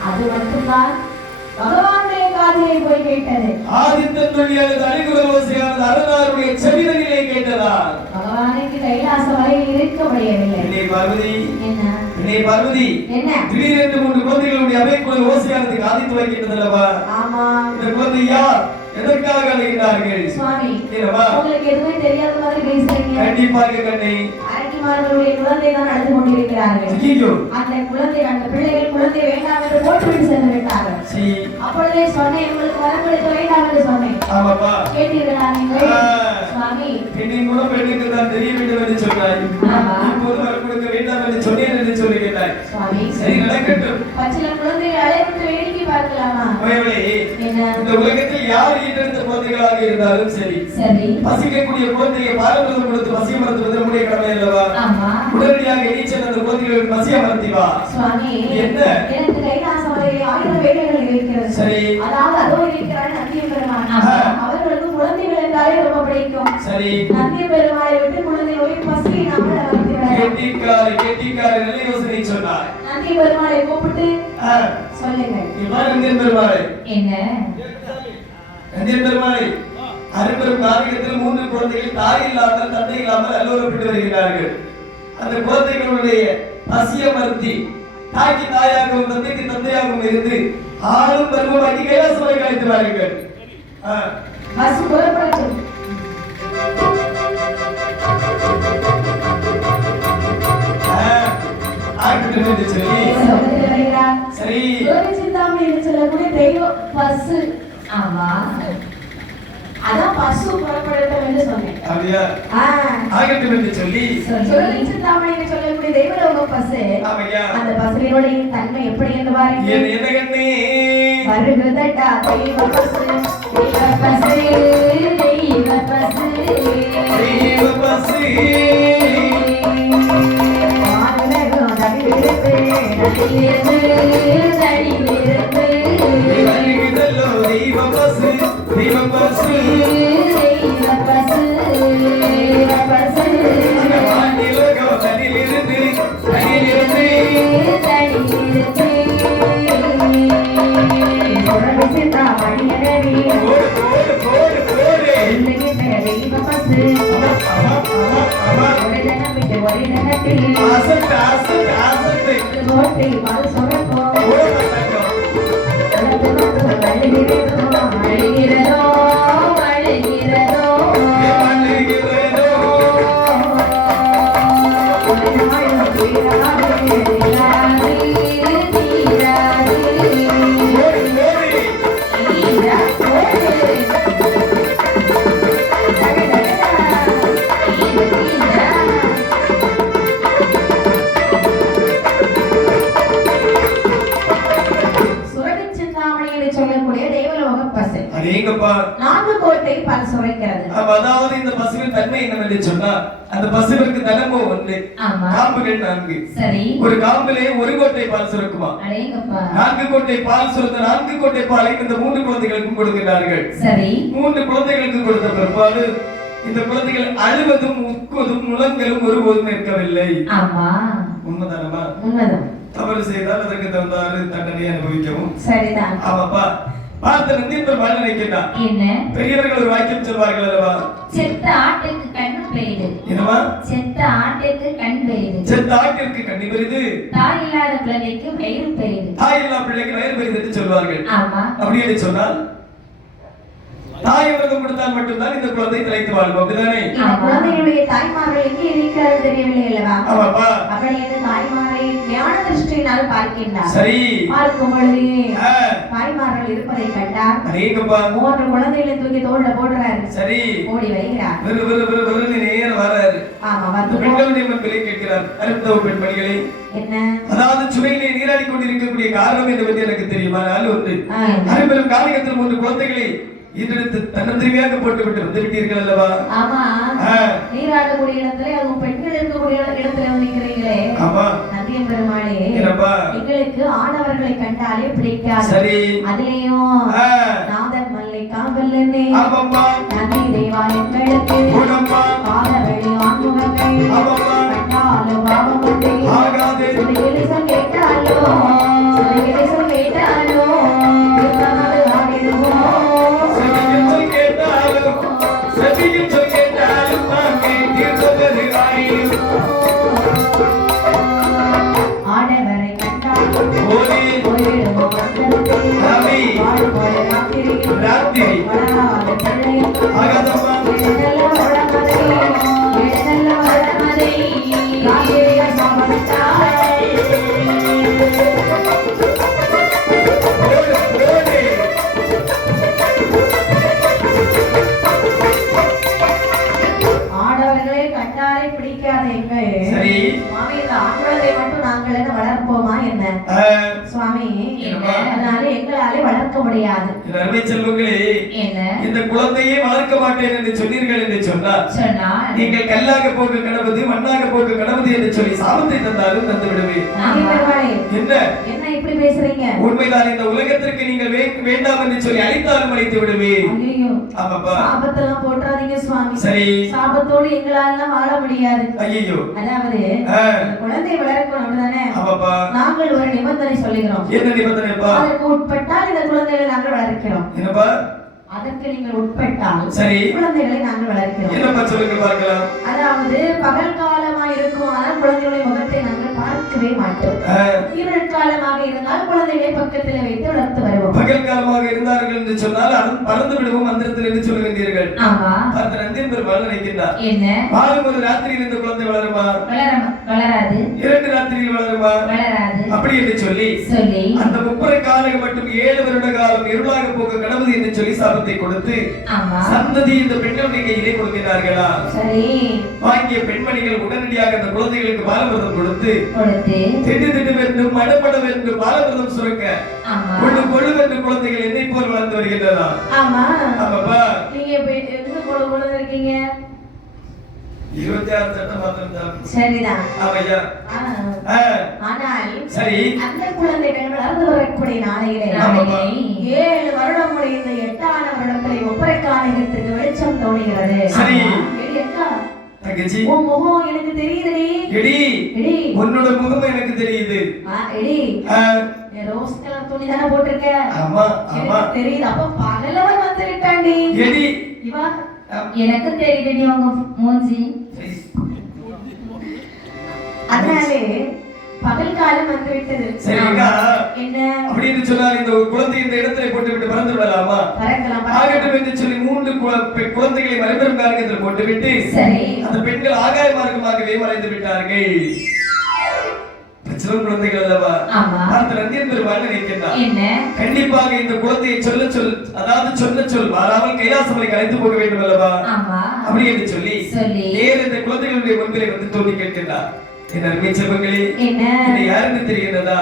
அது மட்டும்தான் பகவானுடைய காதிலே போய் கேட்டது. ஆதித்தன் வழியாக அடிகுரல் ஓசையானது அருணாருடைய செவிதனிலே கேட்டதா? பகவானுக்கு கைலாச மலையில் இருக்க முடியவில்லை. பார்வதி என்ன திடீரென்று மூன்று குழந்தைகளுடைய அவைக்குள் ஓசையானது காதித்து வைக்கின்றது அல்லவா? ஆமா. இந்த குழந்தை யார்? எதற்காக அழைக்கிறார்கள்? சுவாமி உங்களுக்கு எதுவுமே தெரியாத மாதிரி பேசுறீங்க. கண்டிப்பாக கண்ணே. அரக்கிமார்களுடைய குழந்தை தான் நடந்து கொண்டிருக்கிறார்கள். அந்த குழந்தை அந்த பிள்ளைகள் குழந்தை வேண்டாம் என்று போட்டுவிட்டு சென்று விட்டார்கள். அப்பொழுதே சொன்னேன், உங்களுக்கு வரம் கொடுக்க வேண்டாம் என்று சொன்னேன். ஆமாப்பா. கேட்டீர்களா நீங்கள்? சுவாமி பெண்ணின் குணம் பெண்ணுக்கு தான் தெரிய வேண்டும் என்று சொன்னாய். இப்போது வரம் கொடுக்க வேண்டாம் என்று சொன்னேன் என்று சொல்லுகிறாய். சுவாமி சரி, நடக்கட்டும். பச்சில குழந்தைகளை அழைத்து வேடிக்கை பார்க்கலாமா? இந்த உலகத்தில் யார் ஈன்றெடுத்த குழந்தைகளாக இருந்தாலும் சரி, பசிக்கக்கூடிய குழந்தையை பாரம்பரியம் கொடுத்து பசிய மறுத்துவது நம்முடைய கடமை அல்லவா? உடனடியாக நீச்சல் அந்த குழந்தைகளுக்கு பசிய மறுத்தி வா. சுவாமி என்ன எனக்கு கைலாசமலையில் 1000 வேலைகள் இருக்கிறது. சரி, அதாவது அதோ இருக்கிறார் நந்திய பெருமான். அவர்களுக்கு குழந்தைகள் என்றாலே ரொம்ப பிடிக்கும். சரி, நந்திய பெருமாளை விட்டு குழந்தைகளை பசியை நாமல் அவர்த்தி கெட்டிக்கார நல்ல யோசனை சொன்னார். நந்திய பெருமாளை கூப்பிட்டு சொல்லுங்க. நந்திய பெருமாளை என்ன? நந்திய பெருமாளை அரும்பெரும் காரியத்தில் 3 குழந்தைகள் தாய் இல்லாமல் தந்தை இல்லாமல் அல்லோரப்பட்டு வருகிறார்கள். அந்த குழந்தைகளுடைய பசிய மறுத்தி தாய்க்கு தாயாகவும் தந்தைக்கு தந்தையாகவும் இருந்து ஆளும் பருவமாக்கி கைலாசமலை அழைத்து வாருங்கள். பசு புறப்படட்டும். சரி, சொல்லக்கூடிய தெய்வம் பசு. ஆமா, அதான் பசு புறப்படட்டும் என்று சொன்னேன். அப்படியா? ஆகட்டும் என்று சொல்லி சிந்தாமணி சொல்லக்கூடிய தெய்வலோக பசு. அந்த பசுவினுடைய தன்மை எப்படி என்று பாருங்க. என்ன கண்ணே? வருகுதடா தெய்வ பசு, தெய்வ பசு, தெய்வ பசு, தெய்வ பசு. ஆனலகம் நடிவிருப்பு, நடிவிருப்பு, நடிவிருப்பு. வருகுதல்லோ தெய்வ பசு, தெய்வ பசு, தெய்வ பசு, தெய்வ பசு. ஆனலகம் நடிவிருப்பு, நடிவிருப்பு, நடிவிருப்பு. சிந்தாமணியனே போடு போடு போடு. தெய்வ பசு. ஒரு தினம் விட்டு ஒரு தினத்தில் ஆசத்து ஆசத்து ஆசத்து ஓட்டை பால் சுரக்கும். ஓடமாட்டோம். அழுகிறதோ அழுகிறதோ அழுகிறதோ அழுகிறதோ. அதாவது இந்த பசுவின் தன்மை என்னவென்று சொன்னால், அந்த பசுவிற்கு தனமோ ஒன்று, காம்புகள் 4. சரி, ஒரு காம்பிலே 1 கோட்டை பால் சுரக்குமா. 4 கோட்டை பால் சுரந்த 4 கோட்டை பாலை இந்த 3 குழந்தைகளுக்கும் கொடுக்கிறார்கள். சரி, 3 குழந்தைகளுக்கு கொடுத்த பிற்பாடு இந்த குழந்தைகள் அழுவதும் உட்குவதும் முழங்களும் ஒருபோதும் இருக்கவில்லை. உண்மைதானமா? உண்மைதான். தவறு செய்தால் அதற்கு தகுந்தாறு தண்டனை அனுபவிக்கவும். சரிதான். ஆமாப்பா. பார்த்த நந்திய பெருமாள் நினைக்கிறார். என்ன? பெரியவர்கள் ஒரு வாக்கியம் சொல்வார்கள் அல்லவா? செத்த ஆட்டுக்கு கண்ணு பெரிது. என்னமா? செத்த ஆட்டுக்கு கண் பெரிது. செத்த ஆட்டிற்கு கண்ணு பெரிது. தாய் இல்லாத பிள்ளைக்கு வயிறு பெரிது. தாய் இல்லாத பிள்ளைக்கு வயிறு பெரிது என்று சொல்வார்கள். ஆமா. அப்படி என்று சொன்னால் தாய் விரதம் கொடுத்தால் மட்டும்தான் இந்த குழந்தை திளைத்து வாழும். அப்படிதானே? குழந்தைகளுடைய தாய்மார்கள் எங்கே இருக்கிறார்கள் தெரியவில்லை அல்லவா? ஆமாப்பா. அப்படி அந்த தாய்மாரை ஞான திருஷ்டியினால் பார்க்கின்றார். சரி, பார்க்கும் பொழுது தாய்மார்கள் இருப்பதை கண்டார். 3 குழந்தைகளை தூக்கி தோள்ல போடுறாரு. சரி, ஓடி வருகிறார். நேரம் வராரு. ஆமா, வந்து பெண்களுடைய மக்களை கேட்கிறார். அருந்தவ பெண்மணிகளை, என்ன அதாவது சுவையிலே நீராடி கொண்டிருக்கக்கூடிய காரணம் என்று பற்றி எனக்கு தெரியுமா? நாள் ஒன்று அரும்பெரும் காரியத்தில் 3 குழந்தைகளை இதற்கு தன்னந்தனியாக போட்டு விட்டு வந்துவிட்டீர்கள் அல்லவா? ஆமா, நீராடக்கூடிய இடத்துல அதுவும் பெண்கள் இருக்கக்கூடிய இடத்துல நிற்கிறீங்களே. ஆமா, நந்திய பெருமாளே, எங்களுக்கு ஆடவர்களை கண்டாலே பிடிக்காது. சரி, அதுலயும் நாதன் மல்லை காவல்லனே. ஆமாப்பா. நந்தி தேவா எங்களுக்கு பாதவெளி ஆங்குவங்கள் கண்டாலும் பாவமுண்டே ஆகாதே. சுதையிலிசம் கேட்டாலோ சுதையிலிசம் கேட்டாலோ ஆடவரை கண்டாலும் ராத்திரி எங்கள் சரி சுவாமி இந்த ஆண் குழந்தை மட்டும் நாங்கள் என்ன வளர்ப்போமா என்ன சுவாமி அதனால எங்களாலே வளர்க்க முடியாது. அருமை செல்வங்களே, இந்த குழந்தையை வளர்க்க மாட்டேன் என்று சொன்னீர்கள் என்று சொன்னார் நீங்கள் கல்லாக போக கடவுது மண்ணாக போக கடவுது என்று சொல்லி சாபத்தை தந்தாலும் தந்து விடுவேன். என்ன என்ன இப்படி பேசுறீங்க? உண்மைதான். இந்த உலகத்திற்கு நீங்கள் வேண்டாம் என்று சொல்லி அழைத்தாலும் அழைத்து விடுவேன். ஆமாப்பா, சாபத்தெல்லாம் போட்டுறாதீங்க சுவாமி. சரி, சாபத்தோடு எங்களால வாழ முடியாது. ஐயோ, அதாவது குழந்தை வளர்க்கணும் அப்படிதானே? ஆமாப்பா, நாங்கள் ஒரு நிபந்தனை சொல்லுகிறோம். என்ன நிபந்தனைப்பா? அதற்கு உட்பட்டால் இந்த குழந்தைகளை நாங்கள் வளர்க்கிறோம். என்னப்பா? அதற்கு நீங்கள் உட்பட்டால் சரி குழந்தைகளை நாங்கள் வளர்க்கிறோம். என்னப்பா சொல்லுங்க பார்க்கலாம். அதாவது பகல் காலமா இருக்கும் ஆனால் குழந்தைகளுடைய முகத்தை நாங்கள் பார்க்கவே மாட்டோம். இருள் காலமாக இருந்தால் குழந்தைகளை பக்கத்தில் வைத்து வளர்த்து வருவோம். பகல் காலமாக இருந்தார்கள் என்று சொன்னால் பறந்து விடுவோம் மந்திரத்தில் என்று சொல்லுகின்றீர்கள். ஆமா, பார்த்த நந்தியன் பெருமாள் நினைக்கின்றார். என்ன வாழும் ஒரு ராத்திரியில் இந்த குழந்தை வளருமா? வளராது. 2 ராத்திரியில் வளருமா? வளராது. அப்படி என்று சொல்லி அந்த 30 காலம் மட்டும் 7 வருட காலம் இருளாக போக கடவுது என்று சொல்லி சாபத்தை கொடுத்து சந்ததி இந்த பெண்களுடைய கையிலே கொடுக்கிறார்களா? சரி, வாங்கிய பெண்மணிகள் உடனடியாக அந்த குழந்தைகளுக்கு பாலவிரதம் கொடுத்து திட்டு வேண்டும் மடப்பட வேண்டும் பாலவிரதம் சுரக்க கொள்ளு என்று குழந்தைகள் என்னை போல் வளர்ந்து வருகின்றதா? ஆமா, ஆமாப்பா. நீங்க எங்க கொண்டு இருக்கீங்க? 26 சட்டம் மாத்திரம். சரிதான். ஆமையா. ஆனால் சரி, அந்த குழந்தைகள் வளர்ந்து வரக்கூடிய நாளையிலே 7 வருடம் முடிந்த 8ஆம் வருடத்திலே ஒப்பரைக்கானகத்திற்கு வெளிச்சம் தோணுகிறது. சரி, அக்கா தங்கச்சி, உன் முகம் எனக்கு தெரியுதுடி. எடி உன்னோட முகம் எனக்கு தெரியுது. எடி ரோஸ் கலர் துணி தானே போட்டிருக்க? ஆமா ஆமா தெரியுது. அப்ப பகலவன் வந்து விட்டாண்டி. எடி இவா எனக்கு தெரியுதுடி உங்க மூஞ்சி. அதனாலே பகல் காலம் வந்து விட்டது. சரிங்க. என்ன அப்படின்னு சொன்னால் இந்த குழந்தை இந்த இடத்துல போட்டு விட்டு பறந்து விடலாமா? பறக்கலாம். ஆகட்டும் என்று சொல்லி 3 குழந்தைகளை மறைபெரும் காரியத்தில் போட்டு விட்டு சரி அந்த பெண்கள் ஆகாய மார்க்கமாகவே மறைந்து விட்டார்கள். சிவன் குழந்தைகள் அல்லவா? அந்த நந்தியன் பெருமாள் நினைக்கின்றார். கண்டிப்பாக இந்த குழந்தையை சொன்ன சொல் மாறாமல் கைலாசமலை கலைத்து போக வேண்டும் அல்லவா? அப்படி என்று சொல்லி நேர் இந்த குழந்தைகளுடைய முன்பிலே வந்து தோண்டி கேட்கின்றார். என்ன அருமை செல்வங்களே, என்னை யாருன்னு தெரிகிறதா?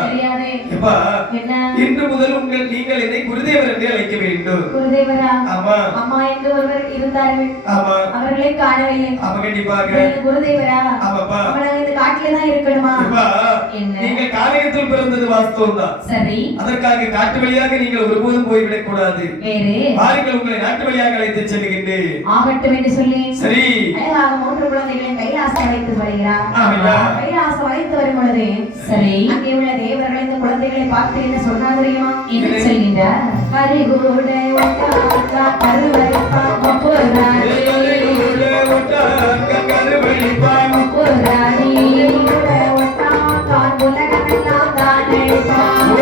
இன்று முதல் நீங்கள் என்னை குருதேவர் என்று அழைக்க வேண்டும். குருதேவரா? ஆமா. அம்மா என்று ஒருவர் இருந்தார்கள். ஆமா. அவர்களை காணவில்லை. ஆமா, கண்டிப்பாக. குருதேவரா? ஆமாப்பா. அவனாக இந்த காட்டிலே தான் இருக்கணுமா? நீங்கள் கானகத்தில் பிறந்தது வாஸ்தவம் தான். சரி. அதற்காக காட்டு வழியாக நீங்கள் ஒருபோதும் போய்விடக் கூடாது. வாருங்கள், உங்களை நாட்டு வழியாக அழைத்து செல்கின்றேன். ஆகட்டும் என்று சொல்லி சரி அழகாக 3 குழந்தைகளை கைலாசம் அழைத்து வருகிறார். கைலாசம் அழைத்து வரும் பொழுது சரி அங்கே உள்ள தேவர்கள் இந்த குழந்தைகளை பார்த்து என்ன சொன்னார் தெரியுமா? என்ன சொல்கின்றார்? கரிகூட ஒட்டாக்கா கருவழிப்பா முப்புராணி முப்புராணி ஒட்டாக்கா உலகமெல்லாம் தான் அழிப்பான்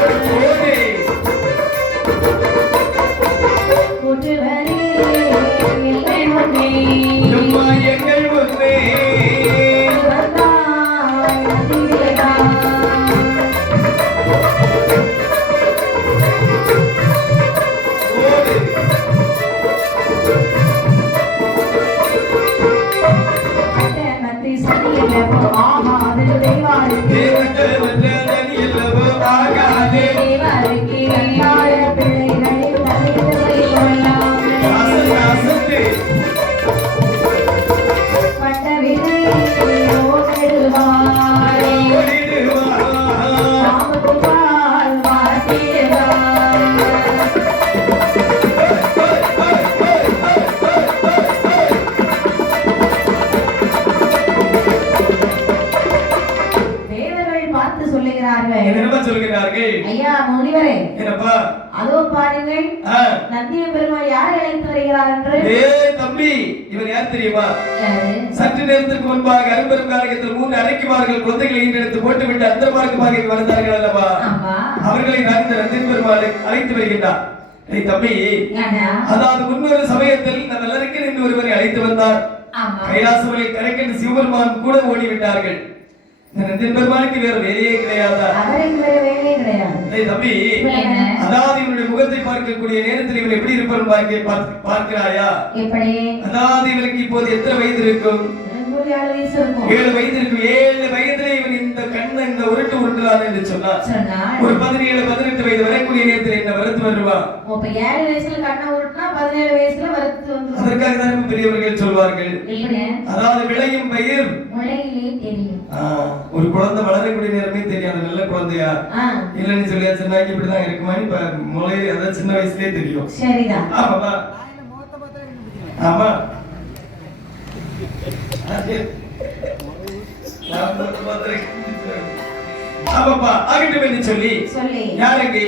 கூட்டுவரே எங்கள் முன்னே எங்கள் முன்னே ஐயா முனிவரே, அதோ பாருங்கள் நந்தியன் பெருமாள் யாரை அழைத்து வருகிறார் என்று. தம்பி, இவர் யார் தெரியுமா? சற்று நேரத்திற்கு முன்பாக அரும்பெரும் காரியத்தில் 3 அரைக்குமார்கள் குழந்தைகளை ஈண்டெடுத்து போட்டுவிட்டு அந்த மார்க்கமாக வந்தார்கள் அல்லவா? அவர்களை நான் இந்த நந்தியன் பெருமாள் அழைத்து வருகின்றார். தம்பி, அதாவது முன்னொரு சமயத்தில் நம்ம எல்லாருக்கும் என்று ஒருவரை அழைத்து வந்தார். கைலாசமலை கரைக்கென்று சிவபெருமான் கூட ஓடிவிட்டார்கள். நந்தியன் பெருமாளுக்கு வேற வேலையே கிடையாதா? தம்பி, அதாவது இவனுடைய முகத்தை பார்க்கக்கூடிய நேரத்தில் இவன் எப்படி இருப்பான் பார்க்கிறாயா? அதாவது இவனுக்கு இப்போது எத்தனை வயது இருக்கும்? இருக்கும்போது 7 வயசு இருக்கும். 7 வயது இருக்கும். 7 வயதிலே இவன் இந்த கண்ணை இந்த உருட்டு உருட்டுறான் என்று சொன்னார். ஒரு 17 18 வயது வரக்கூடிய நேரத்தில் என்ன வரத்து வருவா? அப்ப 7 வயசுல கண்ணை உருட்டுனா 17 வயசுல வரத்து வந்து. அதற்காக தான் பெரியவர்கள் சொல்வார்கள், அதாவது விளையும் பயிர் முளையிலே தெரியும். ஒரு குழந்தை வளரக்கூடிய நேரமே தெரியாது. நல்ல குழந்தையா இல்லன்னு சொல்லியா சொன்னாங்க, இப்படிதான் இருக்குமான்னு இப்ப முளை அதாவது சின்ன வயசுலயே தெரியும். சரிதான். ஆமாமா ஆமா ஆமாப்பா ஆகட்டும் என்று சொல்லி யாருக்கு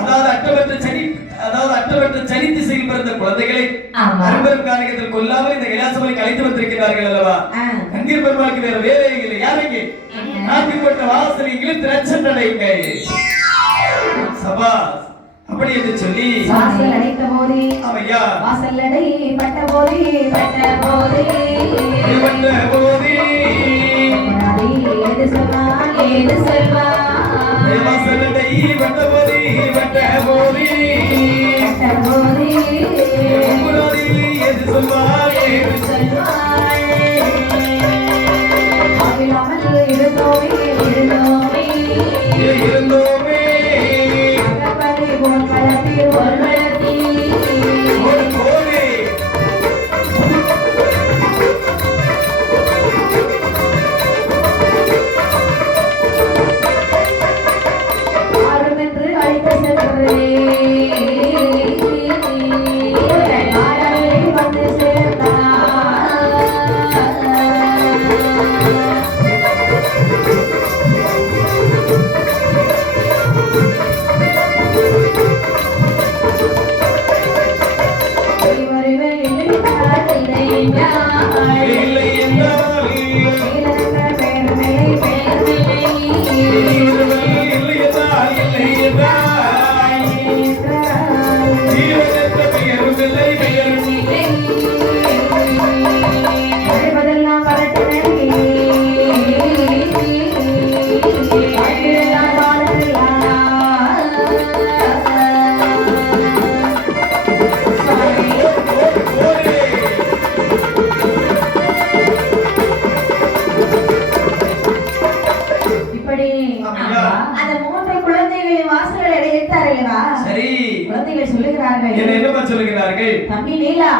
அதாவது அட்டவற்ற சனி திசையில் பிறந்த குழந்தைகளை அரும்பெரும் காரியத்தில் கொல்லாமல் இந்த கைலாசமலை கலைத்து வந்திருக்கிறார்கள் அல்லவா? நங்கீர் பெருமாளுக்கு வேற வேலை இல்லை. யாருக்கு நாட்டுப்பட்ட வாசலை இழுத்து ரச்சனைங்க சபா அப்படி என்று சொல்லி வாசல் அடைத்த போதே ஆமையா வாசல் அடைப்பட்ட போதே ஏது சொன்னால் ஏது செல்வார் வாசல் அடைப்பட்ட போதே ஏது சொல்வார் அவிழாமல் இருந்தோமே தம்பி நீலா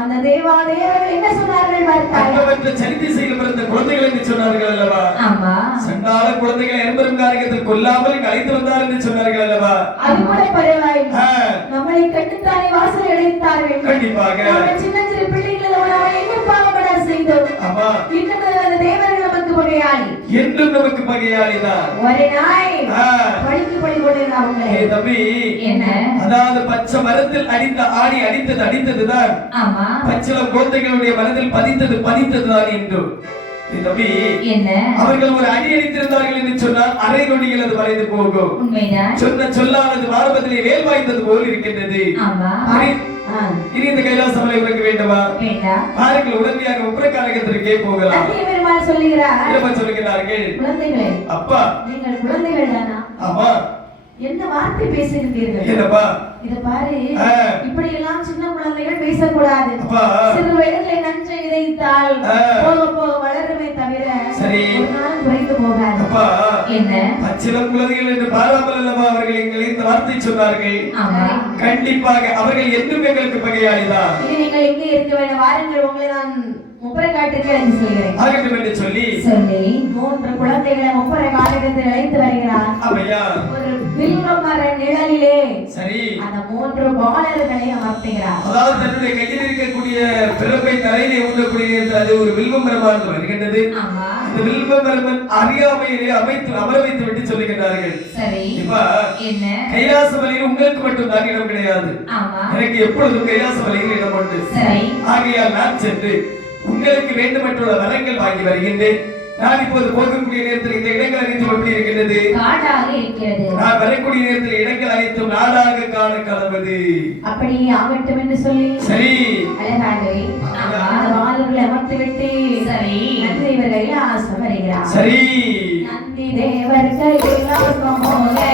அந்த தேவாதேவர்கள் என்ன சொன்னார்கள் பார்த்தாயா? சனி திசையில் பிறந்த குழந்தைகள் என்று சொன்னார்கள் அல்லவா? ஆமா. சண்டாள குழந்தைகளை எம்பெரும் காரியத்தில் கொல்லாமல் அழைத்து வந்தார் என்று சொன்னார்கள் அல்லவா? அது கூட பரவாயில்லை. நம்மளை கட்டுத்தானே வாசல் அடைத்தார்கள். கண்டிப்பாக சின்ன சின்ன பிள்ளைகளோட என்ன பாவப்பட செய்தோம். ஆமா. இன்னும் அந்த தேவர்கள் நமக்கு பகையாளி. என்றும் நமக்கு பகையாளிதான். ஒரு நாய் பழிக்கு பழி கொண்டேன் அவங்களே. தம்பி என்ன? அதாவது பச்சை மரத்தில் அடித்ததுதான். ஆமா. பச்சிளம் குழந்தைகளுடைய மனதில் பதித்ததுதான் என்று தம்பி என்ன? அவர்கள் ஒரு அடி அடித்திருந்தார்கள் என்று சொன்னால் அரை நொடிகள் அது மறைந்து போகும். உண்மைதான். சொன்ன சொல்லானது மார்பத்திலே வேல் வாய்ந்தது போல் இருக்கின்றது. ஆமா. இனி இந்த கைலாசமலை உனக்கு வேண்டுமா? வேண்டாம். பாருங்கள், உடனடியாக உபரகாரகத்திற்கே போகலாம். பெருமாள் சொல்லுகிறார்கள், குழந்தைகளே, அப்பா நீங்கள் குழந்தைகள் தானா? ஆமா. என்ன வார்த்தை பேசுகிறீர்கள்? என்னப்பா இத பாரு, இப்படி எல்லாம் சின்ன குழந்தைகள் பேசக்கூடாது. சிறு வயதிலே நஞ்சை விதைத்தால் போக போக வளருமே தவிர ஒரு நாள் குறைந்து போகாது. என்ன? பச்சிளம் குழந்தைகள் என்று பாராமல் அல்லவா அவர்கள் எங்களை இந்த வார்த்தை சொன்னார்கள். கண்டிப்பாக அவர்கள் என்றும் எங்களுக்கு பகையாளிதான். நீங்கள் எங்கே இருக்க வேண்டும்? வாருங்கள், உங்களை நான் முப்பரக்காட்டுக்கு அழைத்து செல்கிறேன். ஆகட்டும் என்று சொல்லி 3 குழந்தைகளை முப்பர காலகத்தில் அழைத்து வருகிறார். ஒரு வில்வ மர நிழலிலே சரி அந்த 3 பாலர்களை அமர்த்துகிறார். அதாவது தன்னுடைய கையில் இருக்கக்கூடிய பிறப்பை தரையிலே ஊன்றக்கூடிய நேரத்தில் அது ஒரு வில்வ மரமாக வருகின்றது. அந்த வில்வ மரம் அறியாமையிலே அமர வைத்து விட்டு சொல்லுகிறார்கள். சரி, இப்ப என்ன? கைலாசமலையில் உங்களுக்கு மட்டும் தான் இடம் கிடையாது. எனக்கு எப்பொழுதும் கைலாசமலையில் இடம் உண்டு. ஆகையால் நான் சென்று உங்களுக்கு வேண்டுமற்றுள்ள வரங்கள் வாங்கி வருகின்றேன். நான் இப்போது போகக்கூடிய நேரத்தில் இந்த இடங்கள் அனைத்தும் எப்படி இருக்கின்றது? காடாக இருக்கிறது. நான் வரக்கூடிய நேரத்தில் இடங்கள் அனைத்தும் நாடாக காண கலவது. அப்படி ஆகட்டும் என்று சொல்லி சரி அழகாகவே அந்த வாளர்களை அமர்த்தி விட்டு சரி நந்தி தேவர் கைலாசம் வருகிறார். சரி நந்தி தேவர் கைலாசம் போகவே,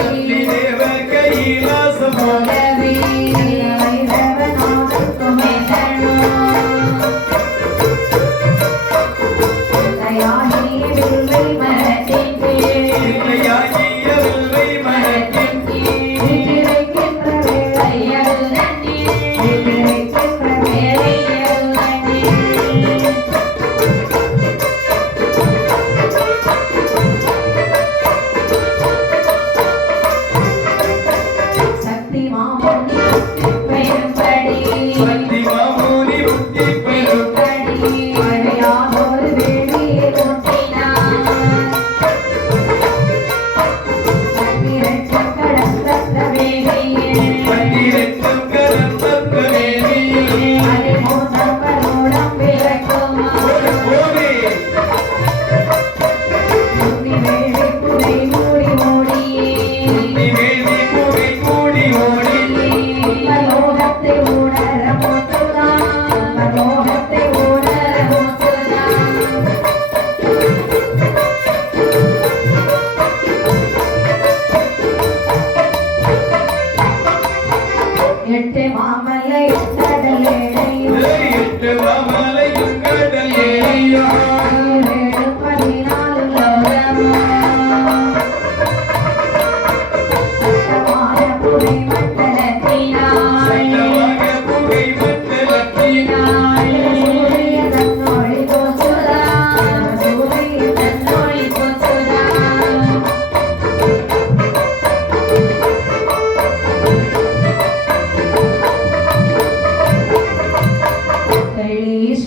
நந்தி தேவர் கைலாசம் போகவே, வைரவநாதர் குமேதனோ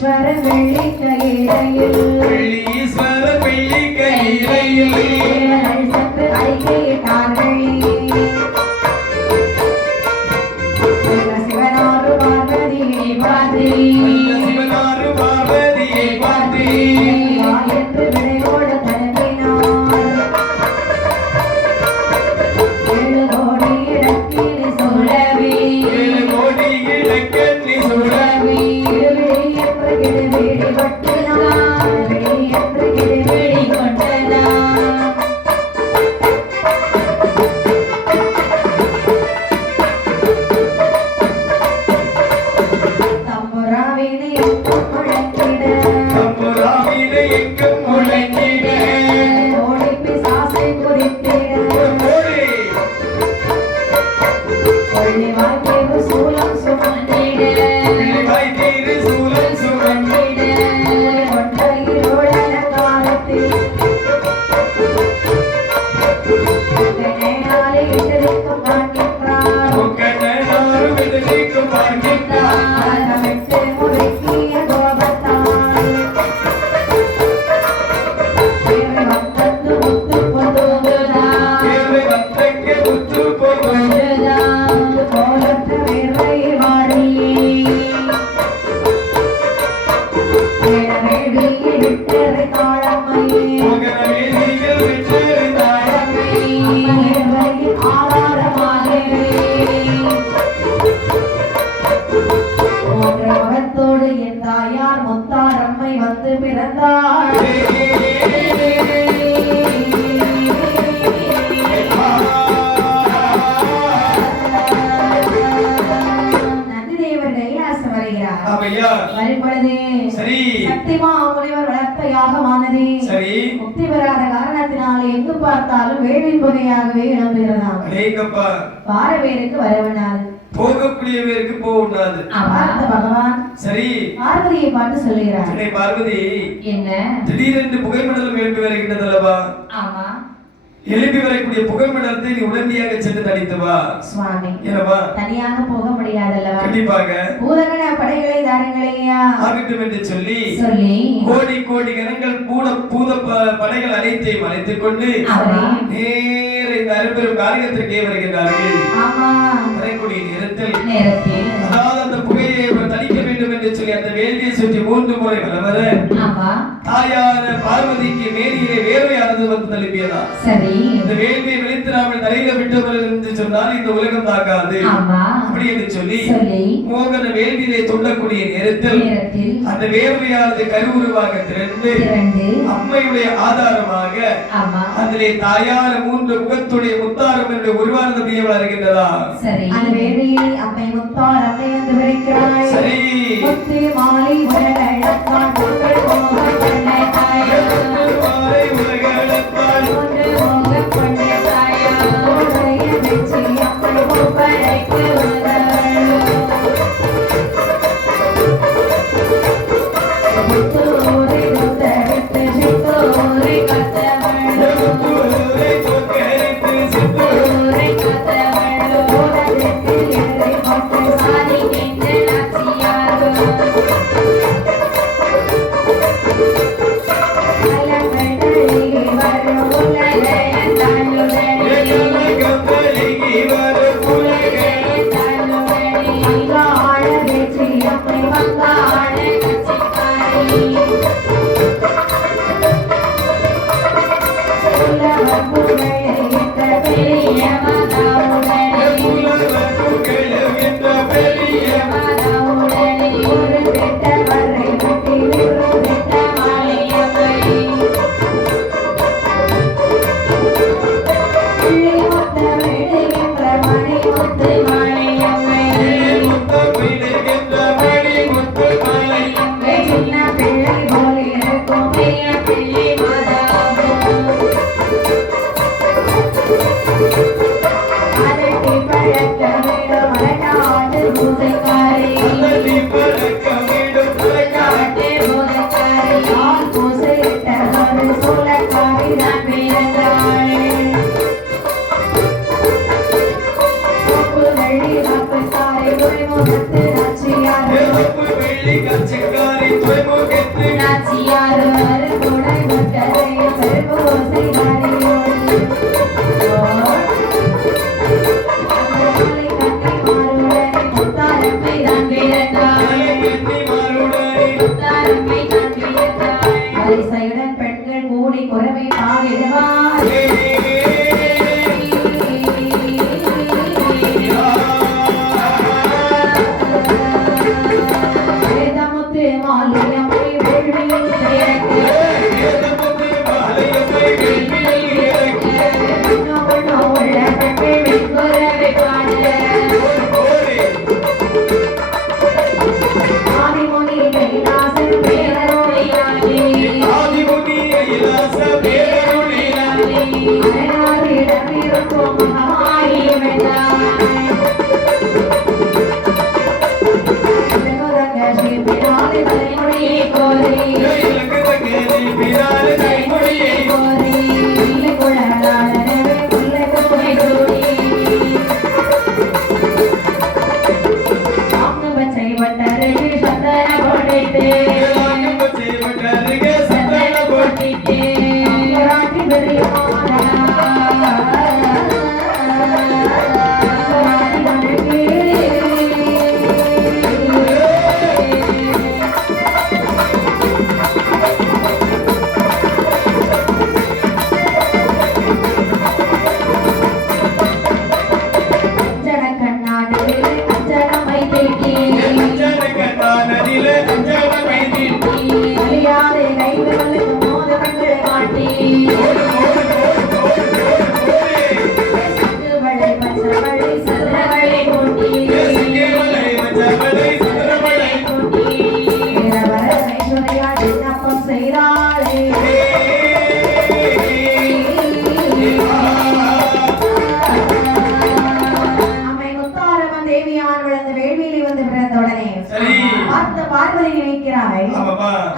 வெள்ளீஸ்வரன் வெள்ளி கையிலையில் வெள்ளீஸ்வரன் வெள்ளி கையிலையில் தேவர்கள் சற்று ஐக்கியிட்டார்கள் சிவனாரு பார்வதியை பார்த்து சிவனாரு பார்வதியை பார்த்து என்று விடையோடு தருவினார் 7 கோடி இடத்தில் சொல்லவே 7 கோடி இலக்கத்தில் சொல்லவே என்று கிடுபிடி கொட்டினார் என்று கிடுபிடி கொண்டனார் தம்புராவினை முழங்கிட தம்புராவினை எங்கும் முழங்கிட ஓடி பிசாசை குறித்திட கொள்ளி வாய்த்தேவு சூலம் சுமந்திட பிள்ளைவாய் தீரு சூலம் சுமந்திட ஒன்றையிலோட அலங்காரத்தில் நாளை இட்டிருக்கும் காண்கின்றார் முக்கண்ணனாரு விடுதிக்கும் பார்க்கின்றார் அரவிட்டு முறுக்கிய கோபத்தால் தேவை வந்தது முத்து பொதுவுதான் தேவை வந்தங்க முத்து போகும் பொழுதான் போலற்ற வேர்வை வாடியே வேள்வியில் விட்டறை தாழமையே மகன வேதியில் விட்டிருந்தார் வேர்வையின் ஆதாரமாகவே போன்ற மகத்தோடு என் தாயார் முத்தாரம்மை வந்து பிறந்தாள் நந்திதேவர் கைலாசம் வருகிறார் ஆமையா வரும்பொழுது சரி சக்திமா முனிவர் வளர்த்த யாகமானது சரி முக்தி பெறாத காரணத்தினாலே எங்கு பார்த்தாலும் வேள்வின் புகையாகவே எழும்புகிறதாம் அடேங்கப்பா பாரவேருக்கு வரவனாது போகக்கூடியவருக்கு போகக்கூடாது பார்த்த பகவான் சரி பார்வதியை பார்த்து சொல்லுகிறார் அடே பார்வதி என்ன திடீரென்று புகைமண்டலம் எழுப்பி வருகின்றது அல்லவா ஆமா எழுப்பி வரக்கூடிய புகைமண்டலத்தை நீ உடனடியாக சென்று தடித்து வா சுவாமி என்னவா தனியாக போக முடியாதல்லவா கண்டிப்பாக பூதகண படைகளை தாருங்களையா ஆகட்டும் என்று சொல்லி சொல்லி கோடி கோடி கணங்கள் பூத படைகள் அனைத்தையும் அழைத்துக் கொண்டு அவரை நேர இந்த அரும்பெரும் காரியத்திற்கே வருகின்றார்கள் ஆமா வரக்கூடிய நேரத்தில் அதாவது அந்த புகையை தணிக்க வேண்டும் என்று சொல்லி அந்த வேள்வியை சுற்றி 3 முறை வர ஆமா தாயான பார்வதிக்கு மேலிலே வேர்வையானது வந்து தழுப்பியதா சரி இந்த வேள்வியை விழித்து நாமல் தலையில விட்டவர்கள் என்று சொன்னால் இந்த உலகம் தாக்காது ஆமா அப்படி என்று சொல்லி சொல்லி மோகன வேள்வியை தொண்டக்கூடிய நேரத்தில் அந்த வேர்வையானது கருவுருவாக திரண்டு அம்மையுடைய ஆதாரமாக ஆமா அதிலே தாயான 3 முகத்துடைய முத்தாரம் என்று உருவானது வருகின்றதா சரி அந்த வேள்வியை அம்மை முத்தார் அம்மை வந்து விரைக்கிறாள் சரி முத்து மாலை உலகளத்தான் பொங்கல் மோக கொண்டை தாயா மாலை உலகளத்தால் ஒன்று மோக கொண்டை தாயா உடைய வெற்றி அம்மை மூப்படைக்கு உதவள் முத்தூரை முத்தரித்து சித்தூரை கத்தவள் ஊரை கொக்கரித்து ஊரை கத்தவள் உலகத்தில் எதிரை கொண்டு சாதி நின்று நாச்சியாகும் வெள்ளி கட்சிக்காரி பெண்கள் கூடி குறவை பாடிடுவார் வேதமுத்து மாலியம்மை வேள்வியில் பார்வதி நினைக்கிறாய்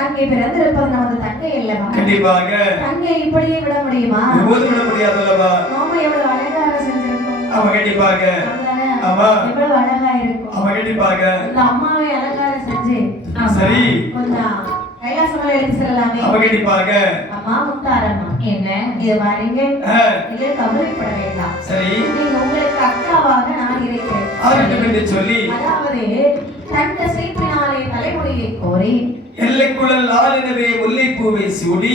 அங்கே பிறந்திருப்பது நமது தங்கை அல்லவா? கண்டிப்பாக. தங்கை இப்படியே விட முடியுமா? எப்போது விட முடியாது அல்லவா? நாம எவ்வளவு அழகாக செஞ்சிருக்கோம். ஆமா கண்டிப்பாக. ஆமா எவ்வளவு அழகா இருக்கும். ஆமா கண்டிப்பாக. இந்த அம்மாவை அழகாக செஞ்சு சரி கொஞ்சம் கைலாசமலை எடுத்து செல்லலாமே. ஆமா கண்டிப்பாக. அம்மா முத்தாரம்மா என்ன இது பாருங்க. இது கவலைப்பட வேண்டாம். சரி நீங்க உங்களுக்கு அக்காவாக நான் இருக்கிறேன். ஆகட்டும் என்று சொல்லி அதாவது தந்த சேப்பினாலே தலைமுடியை கோரி எல்லைக்குழல் ஆளினவே முல்லைப்பூவை சூடி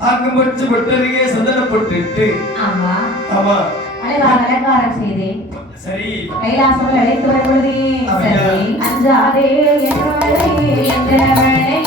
ஆக்கும் பட்டு பட்டருகே சந்தன பொட்டிட்டு ஆமா ஆமா அழகாக அலங்காரம் செய்தேன். சரி கைலாசமலை அழைத்து வரும்பொழுதே சரி அஞ்சாதே என்றவளை என்றவளை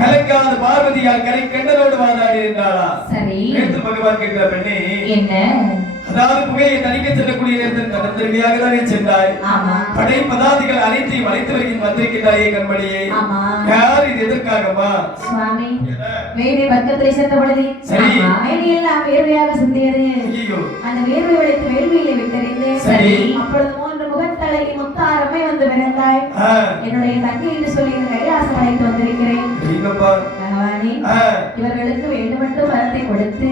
கலக்காத பார்வதியால் கரை கண்டனோடு வாதாடி இருந்தாளா? சரி பகவான் கேட்கிற பெண்ணே என்ன அதாவது புகையை தணிக்க செல்லக்கூடிய நேரத்தில் தன்னந்தனியாக தானே சென்றாய். படை பதாதிகள் அனைத்தையும் அழைத்து வருகின்ற வந்திருக்கிறாயே கண்மணியே. யார் இது எதற்காகமா? சுவாமி வேலை பக்கத்தில் சென்ற பொழுது எல்லாம் வேர்வையாக சிந்தியது. அந்த வேர்வை வளைத்து வேள்வியிலே விட்டறிந்து அப்பொழுது 3 முகத்தழகி முத்தாரம்மை வந்து பிறந்தாய். என்னுடைய தங்கை என்று சொல்லி இந்த கைலாசம் அழைத்து வந்திருக்கிறேன். பகவானே இவர்களுக்கு வேண்டுமென்று வரத்தை கொடுத்து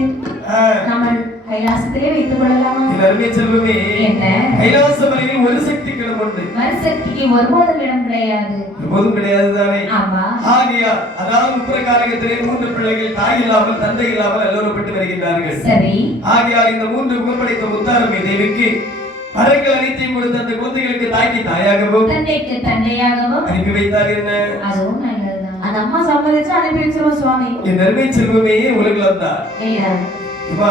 நம்ம கைலாசத்திலே வைத்துக் கொள்ளலாமா? செல்வமே என்ன கைலாசமலையில் ஒரு சக்தி கிடம் உண்டு. மறுசக்திக்கு ஒருபோதும் இடம் கிடையாது. ஒருபோதும் கிடையாது தானே? ஆகையா அதாவது உத்தரகாரகத்திலே 3 பிள்ளைகள் தாய் இல்லாமல் தந்தை இல்லாமல் அல்லோரப்பட்டு வருகின்றார்கள். சரி. ஆகையா இந்த 3 முகப்படைத்த முத்தாரம்மை தேவிக்கு மரங்கள் அனைத்தையும் கொடுத்த அந்த குழந்தைகளுக்கு தாய்க்கு தாயாகவும் தந்தைக்கு தந்தையாகவும் அனுப்பி வைத்தார். என்ன அதுவும் நல்லதுதான். அந்த அம்மா சம்மதிச்சு அனுப்பி வச்சிருவோம் சுவாமி. என் அருமை செல்வமே உலகில் வந்தார். இப்ப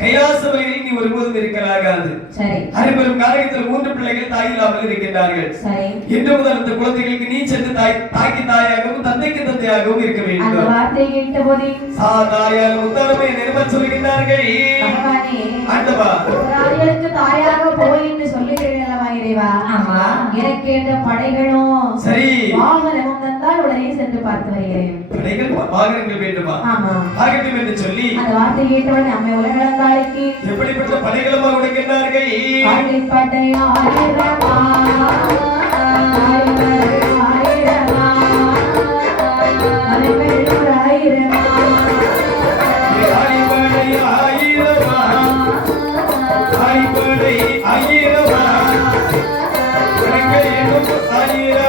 கைலாசமலையில் நீ ஒருபோதும் இருக்கலாகாது. சரி. அனைவரும் காரகத்தில் 3 பிள்ளைகள் தாய் இல்லாமல் இருக்கின்றார்கள். சரி. இன்று முதல் அந்த குழந்தைகளுக்கு நீ சென்று தாய்க்கு தாயாகவும் தந்தைக்கு தந்தையாகவும் இருக்க வேண்டும். அந்த வார்த்தையை கேட்டபோது சாதாயான உத்தரவை நினைவ சொல்கின்றார்கள். பகவானே ஆண்டவா தாய்களுக்கு தாயாக போய் என்று சொல்லுகிறேன் அல்லவா இறைவா? ஆமா. எனக்கு இந்த படைகளும் சரி வாகனமும் தந்தால் உடனே சென்று பார்த்து வருகிறேன். படைகள் வாகனங்கள் வேண்டுமா? ஆமா. ஆகட்டும் என்று சொல்லி அந்த வார்த்தை கேட்டவுடனே அம்மை உலகளந்தாள். எப்படிப்பட்ட படைகளமா உடைக்கின்றார்கள்? படைப்படையா ஆயிரமா ஆயிரமா அனைவரும் ஆயிரமா ஆயிபடை ஆயிரமா ஆயிபடை ஆயிரமா உலகையும் ஆயிரமா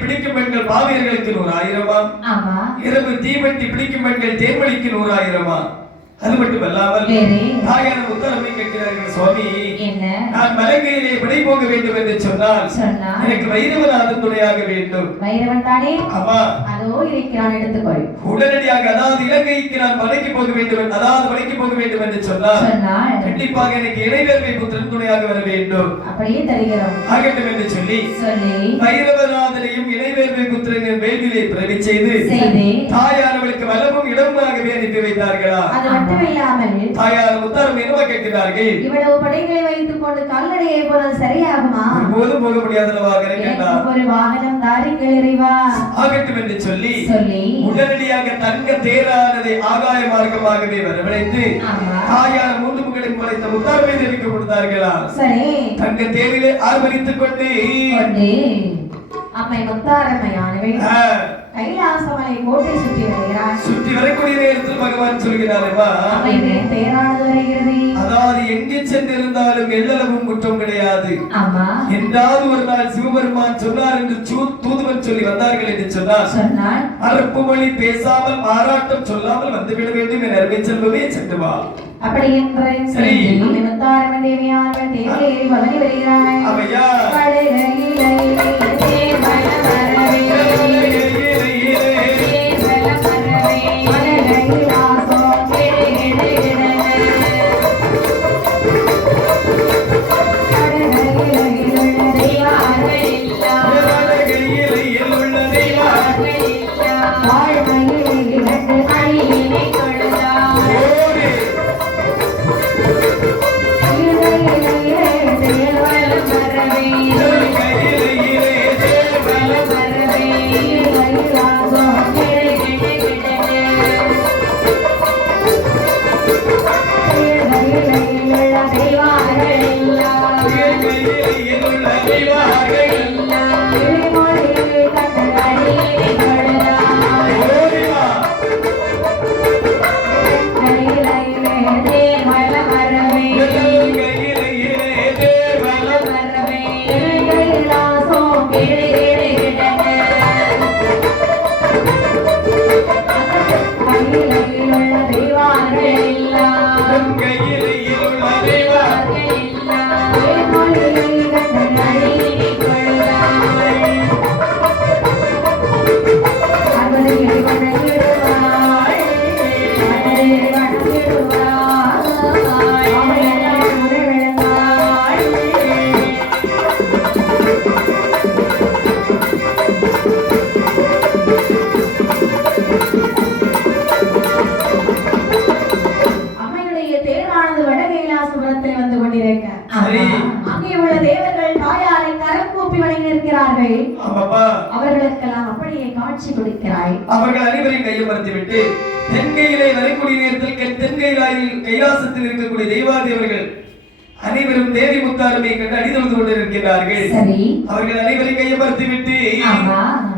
பிடிக்கும் பெண்கள் பாவியர்களுக்கு 100,000 இரவு தீவெட்டி பிடிக்கும் பெண்கள் தேர்வழிக்கு 100,000. அது மட்டுமல்லாமல் தாயான உத்தரவை கேட்கிறார்கள். சுவாமி நான் மலைகையிலே விடை போக வேண்டும் என்று சொன்னால் எனக்கு வைரவநாதன் துணையாக வேண்டும். வைரவன் தானே? ஆமா. அதோ இருக்கிறான், எடுத்துக்கொள். உடனடியாக அதாவது இலங்கைக்கு நான் மலைக்கு போக வேண்டும், அதாவது மலைக்கு போக வேண்டும் என்று சொன்னால் கண்டிப்பாக எனக்கு இளைவேர்வை புத்திரன் துணையாக வர வேண்டும். அப்படியே தருகிறோம். ஆகட்டும் என்று சொல்லி வைரவநாதனையும் இளைவேர்வை புத்திரனின் வேள்வியிலே பிறவி செய்து தாயானவளுக்கு வலமும் இடமுமாகவே அனுப்பி வைத்தார்களா? தாயார் முத்தாரம் என்னவா கேட்கிறார்கள்? இவ்வளவு படைகளை வைத்துக் கொண்டு கால்நடையை போனால் சரியாகுமா? ஒருபோதும் போக முடியாதல்லவா? ஒரு வாகனம் தாருங்கள் இறைவா. ஆகட்டும் என்று சொல்லி உடனடியாக தங்க தேரானதை ஆகாய மார்க்கமாகவே வரவழைத்து தாயார் 3 முகங்களின் படைத்த முத்தாரமை தெரிவிக்க கொடுத்தார்களா? சரி. தங்க தேரிலே ஆர்வரித்துக் கொண்டு அம்மை முத்தாரம்மையானவள் கைலாசமலை கோட்டை சுற்றி வருகிறார். சுற்றி வரக்கூடிய நேரத்தில் பகவான் சொல்கிறார், தேரானதுவரை வருகிறது. அதாவது எங்கே சென்றிருந்தாலும் எல்லளவும் குற்றம் கிடையாது. ஆமா. என்றாவது ஒரு நாள் சிவபெருமான் சொன்னார் என்று தூதுவன் சொல்லி வந்தார்கள் என்று சொன்னார். அறுப்பு மொழி பேசாமல் மாறாட்டம் சொல்லாமல் வந்துவிட வேண்டும் என அருமை செல்வமே சென்று வா. அப்படி என்று சரி. முத்தாரம்மன் தேவியானவள் தேவியேறி பவனி வருகிறாள். அவையா அவர்களுக்கெல்லாம் அப்படியே காட்சி கொடுக்கிறாய். அவர்கள் அனைவரையும் கையமர்த்தி விட்டு தென்கையிலே வரக்கூடிய நேரத்தில் தென்கையிலாயில் கைலாசத்தில் இருக்கக்கூடிய தெய்வாதேவர்கள் அனைவரும் தேவி முத்தாரமை கண்டு அடிதொழுது கொண்டிருக்கிறார்கள். அவர்கள் அனைவரையும் கையமர்த்தி விட்டு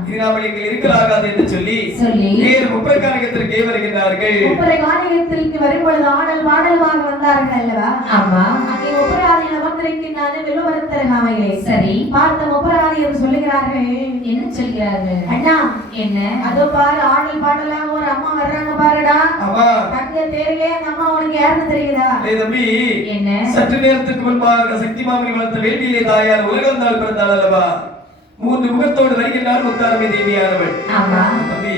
இது நாம் எங்கள் இருக்கலாகாது என்று சொல்லி நேர் முப்பரகானகத்திற்கு வருகின்றார்கள். முப்பரகானகத்திற்கு வரும்பொழுது ஆடல் பாடல்வாக வந்தார்கள் அல்லவா? ஆமா. அங்கே முப்பராதியில் அமர்ந்திருக்கின்றார்கள் வெள்ளுவரத்தரகாமையிலே. சரி. பார்த்த முப்பராதியர் சொல்லுகிறார்கள். என்ன சொல்கிறார்கள்? அண்ணா என்ன அதோ பாரு ஆடல் பாடலாக ஒரு அம்மா வர்றாங்க பாருடா. அம்மா தங்க தேரிலே அந்த அம்மா உனக்கு யாருன்னு தெரியுதா? தம்பி என்ன சற்று நேரத்துக்கு முன்பாக சக்தி மாமணி வளர்த்த வேண்டியிலே தாயார் உலகந்தாள் பிறந்தாள் அல்லவா? 3 முகத்தோடு வருகின்றார் முத்தாரமை தேவியானவள். ஆமா. தம்பி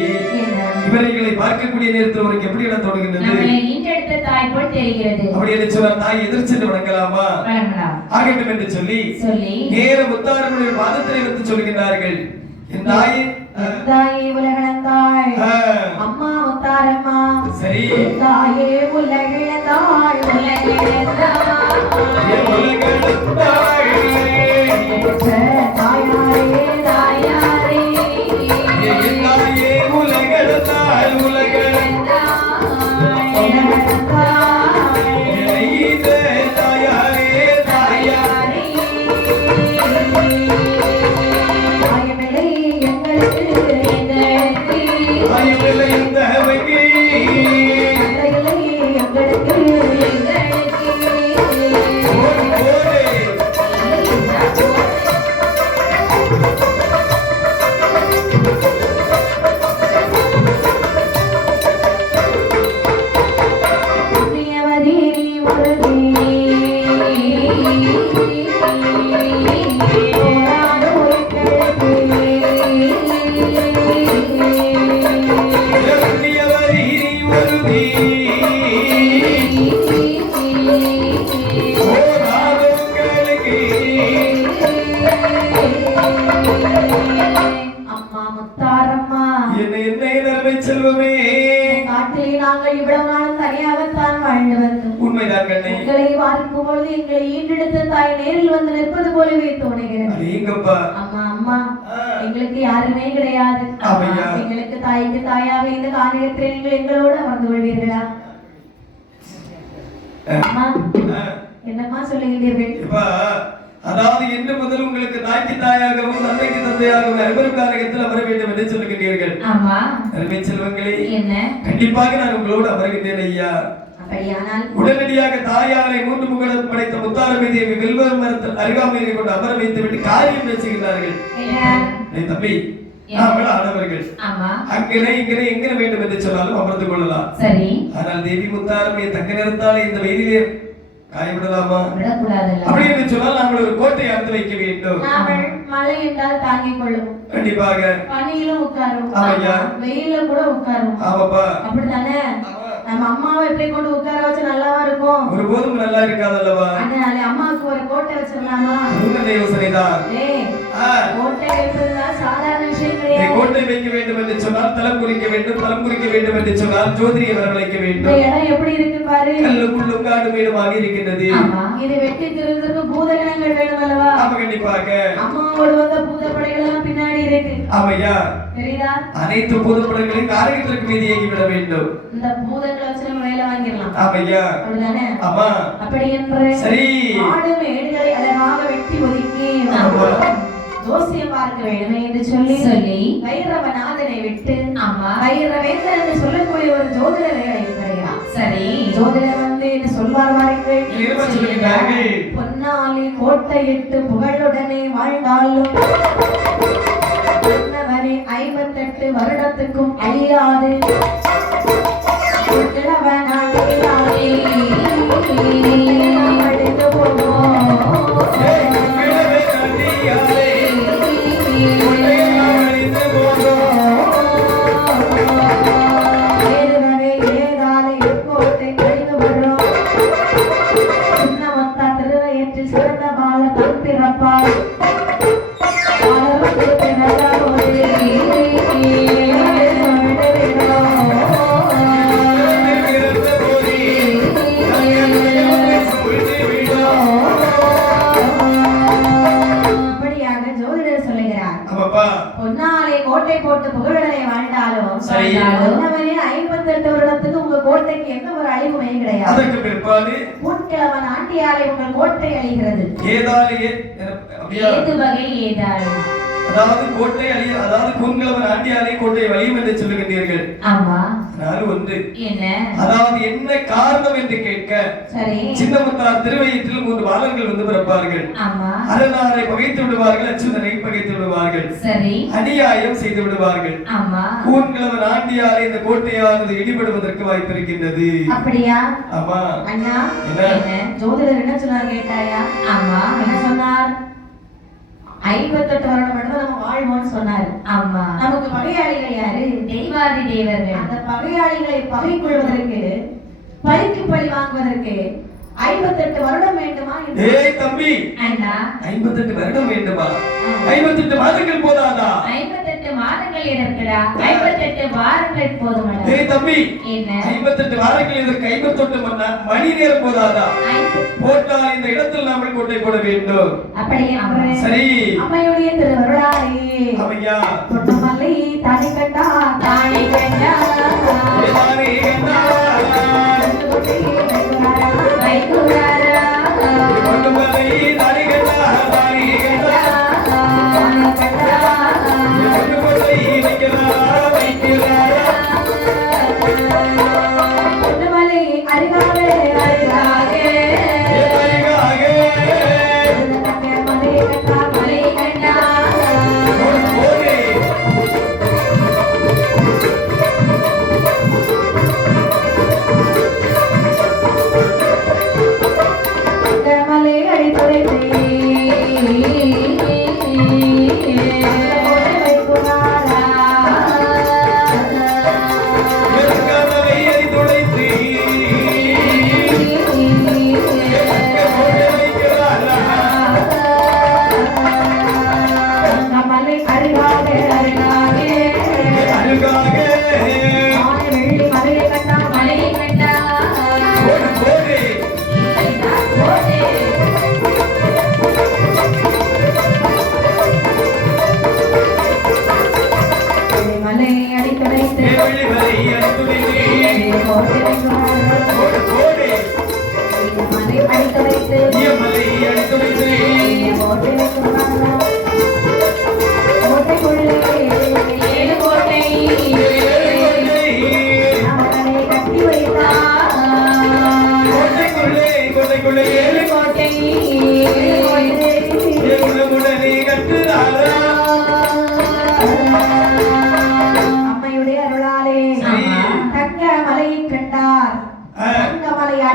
இவர்களை பார்க்கக்கூடிய நேரத்தில் உனக்கு எப்படி இடம் தோணுகின்றது? நம்மளை ஈன்றெடுத்த தாய் போல் தெரிகிறது. அப்படி என்று சொன்னால் தாய் எதிர்த்து வணங்கலாமா? வணங்கலாம். ஆகட்டும் என்று சொல்லி நேர முத்தாரமுடைய பாதத்தை எடுத்து சொல்கின்றார்கள். என் தாயே உலகளந்தாள் அம்மா முத்தாரம்மா. சரி. தாயே உலகளந்தாள் உலகளந்தாள் தாயாரே தாயாரே என் தாயே உலகளந்தாள் உலகளந்தாள் தாயாரே தாயாரே செல்வமே காட்டிலே நாங்கள் இவ்வளவு நாள் தனியாகத்தான் வாழ்ந்து வந்தோம். உண்மைதான் கண்ணே. உங்களை பார்க்கும் பொழுது எங்களை ஈன்றெடுத்த தாய் நேரில் வந்து நிற்பது போலவே தோணுகிறது. அம்மா அம்மா எங்களுக்கு யாருமே கிடையாது. எங்களுக்கு தாய்க்கு தாயாக இந்த காரியத்தில் நீங்கள் எங்களோடு அமர்ந்து கொள்வீர்களா? அம்மா என்னம்மா சொல்லுகிறீர்கள்? அதாவது என்று முதல் உங்களுக்கு தாய்க்கு தாயாகவும் தந்தைக்கு தந்தையாகவும் அனைவரும் காரகத்தில் அமர வேண்டும் என்று சொல்லுகிறீர்கள். ஆமா. அருமை செல்வங்களே, என்ன? கண்டிப்பாக நான் உங்களோடு அமர்கின்றேன் ஐயா. அப்படியானால் உடனடியாக தாயாரை 3 முகடம் படைத்த முத்தாரமை தேவி வில்வ மரத்தில் அருகாமையை கொண்டு அமர வைத்து விட்டு காரியம் பேசுகிறார்கள். தம்பி நாங்கள் ஆடவர்கள் அங்கனே இங்கனே எங்கே வேண்டும் என்று சொன்னாலும் அமர்ந்து கொள்ளலாம். சரி. ஆனால் தேவி முத்தாரமை தங்க நிறத்தாலே இந்த வெயிலிலே காயப்படலாமா? அப்படி என்று சொன்னால் நாங்கள் ஒரு கோட்டை அமைத்து வைக்க வேண்டும். மழை என்றால் தாங்கிக் கொள்ளும். கண்டிப்பாக பனியிலும் உட்காரும், வெயில கூட உட்காரும். ஆமாப்பா, அப்படித்தானே? நம்ம அம்மாவை எப்படி கொண்டு உட்கார வச்சு நல்லாவா இருக்கும்? ஒருபோதும் நல்லா இருக்காதல்லவா? அதனால அம்மாவுக்கு ஒரு கோட்டை வச்சிடலாமா? உங்களுடைய யோசனைதான். கோட்டை வைப்பதுதான் சாதாரண விஷயம் கிடையாது. கோட்டை வைக்க வேண்டும் என்று சொன்னால் தலம் குறிக்க வேண்டும், தலம் குறிக்க வேண்டும் என்று சொன்னால் ஜோதியை வரவழைக்க வேண்டும். இடம் எப்படி இருக்கு பாரு. கல்லுக்குள்ளும் காடு மேடுமாக இருக்கின்றது. இது வெட்டி திருவதற்கு பூதகணங்கள் வேணும் அல்லவா? ஆமா, கண்டிப்பாக. அம்மாவோடு வந்த பூதப்படைகள் எல்லாம் பின்னாடி இருக்கு. ஆமையா, தெரியுதா? அனைத்து பூதப்படைகளையும் காரியத்திற்கு மீது ஏகி விட வேண்டும். இந்த பூதங்களை வச்சு நம்ம வேலை வாங்கிடலாம். ஆமையா, அப்படிதானே? ஆமா. அப்படி என்று சரி, ஆடு மேடுகளை அழகாக வெட்டி ஒதுக்கி ஜோசியம் பார்க்க வேண்டும் என்று சொல்லி வைரவநாதனை விட்டு வைரவேந்தர் என்று சொல்லக்கூடிய ஒரு ஜோதிடரை அழைக்கிறார். சரி, ஜோதிடர் வந்து என்ன சொல்வார் வாருங்கள். பொன்னாலி கோட்டையிட்டு புகழுடனே வாழ்ந்தாலும் 58 வருடத்துக்கும் அழியாது கோட்டை போட்டு புகழுடனே வாழ்ந்தாலும் 58 வருடத்துக்கு உங்க கோட்டைக்கு எந்த ஒரு அழிவுமே கிடையாது. அதற்கு பிற்பாடு முன்கிழவன் ஆண்டியாரை உங்கள் கோட்டை அழிகிறது. ஏது வகை ஏதாலே, அதாவது கோட்டை அழிய, அதாவது பொன்கிழவன் ஆண்டியாரை கோட்டை வலியும் என்று சொல்லுகின்றீர்கள். ஆமா. ஒன்று என்ன, அதாவது என்ன காரணம் என்று கேட்க, சரி, சின்னமுத்தார் திருவயிற்றில் 3 பாலர்கள் வந்து பிறப்பார்கள். ஆமா. அரணாரை பகைத்து விடுவார்கள், அச்சுதனை பகைத்து விடுவார்கள். சரி, அநியாயம் செய்து விடுவார்கள். ஆமா. பொன்கிழவன் ஆண்டியாரை இந்த கோட்டையானது இடிபடுவதற்கு வாய்ப்பு இருக்கின்றது. அப்படியா? ஆமா. அண்ணா, என்ன ஜோதிடர் என்ன சொன்னார் கேட்டாயா? ஆமா. என்ன சொன்னார்? 58 வருடம் மட்டும் நம்ம வாழ்வோம்னு சொன்னாரு. ஆமா. நமக்கு பகையாளிகள் யாரு? தெய்வாதி தேவர்கள். அந்த பகையாளிகளை பகை கொள்வதற்கு, பழிக்கு பழி வாங்குவதற்கு 58 வருடம் வேண்டுமா? ஏய் தம்பி, அண்ணா, 58 வருடம் வேண்டுமா? 58 மாதங்கள் போதாதா? 58 மாதங்கள் எதற்குடா? 58 வாரங்கள் போதுமடா. ஏய் தம்பி, என்ன 58 வாரங்கள் எதற்கு? 58 மணி நேரம் போதாதா? போட்டால் இந்த இடத்தில் நாம கோட்டை போட வேண்டும். அப்படியே. சரி, அம்மையுடைய திருவருளாலே அம்மையா பொன்னமலை தானி கண்டா தானி கண்டா தானி கண்டா வைகுராரா பொன்னமலை தானி கண்டா தானி கண்டா தானி கண்டா பொன்னமலை வைக்கிறாரா பொன்னமலை அருகாலே அருகாலே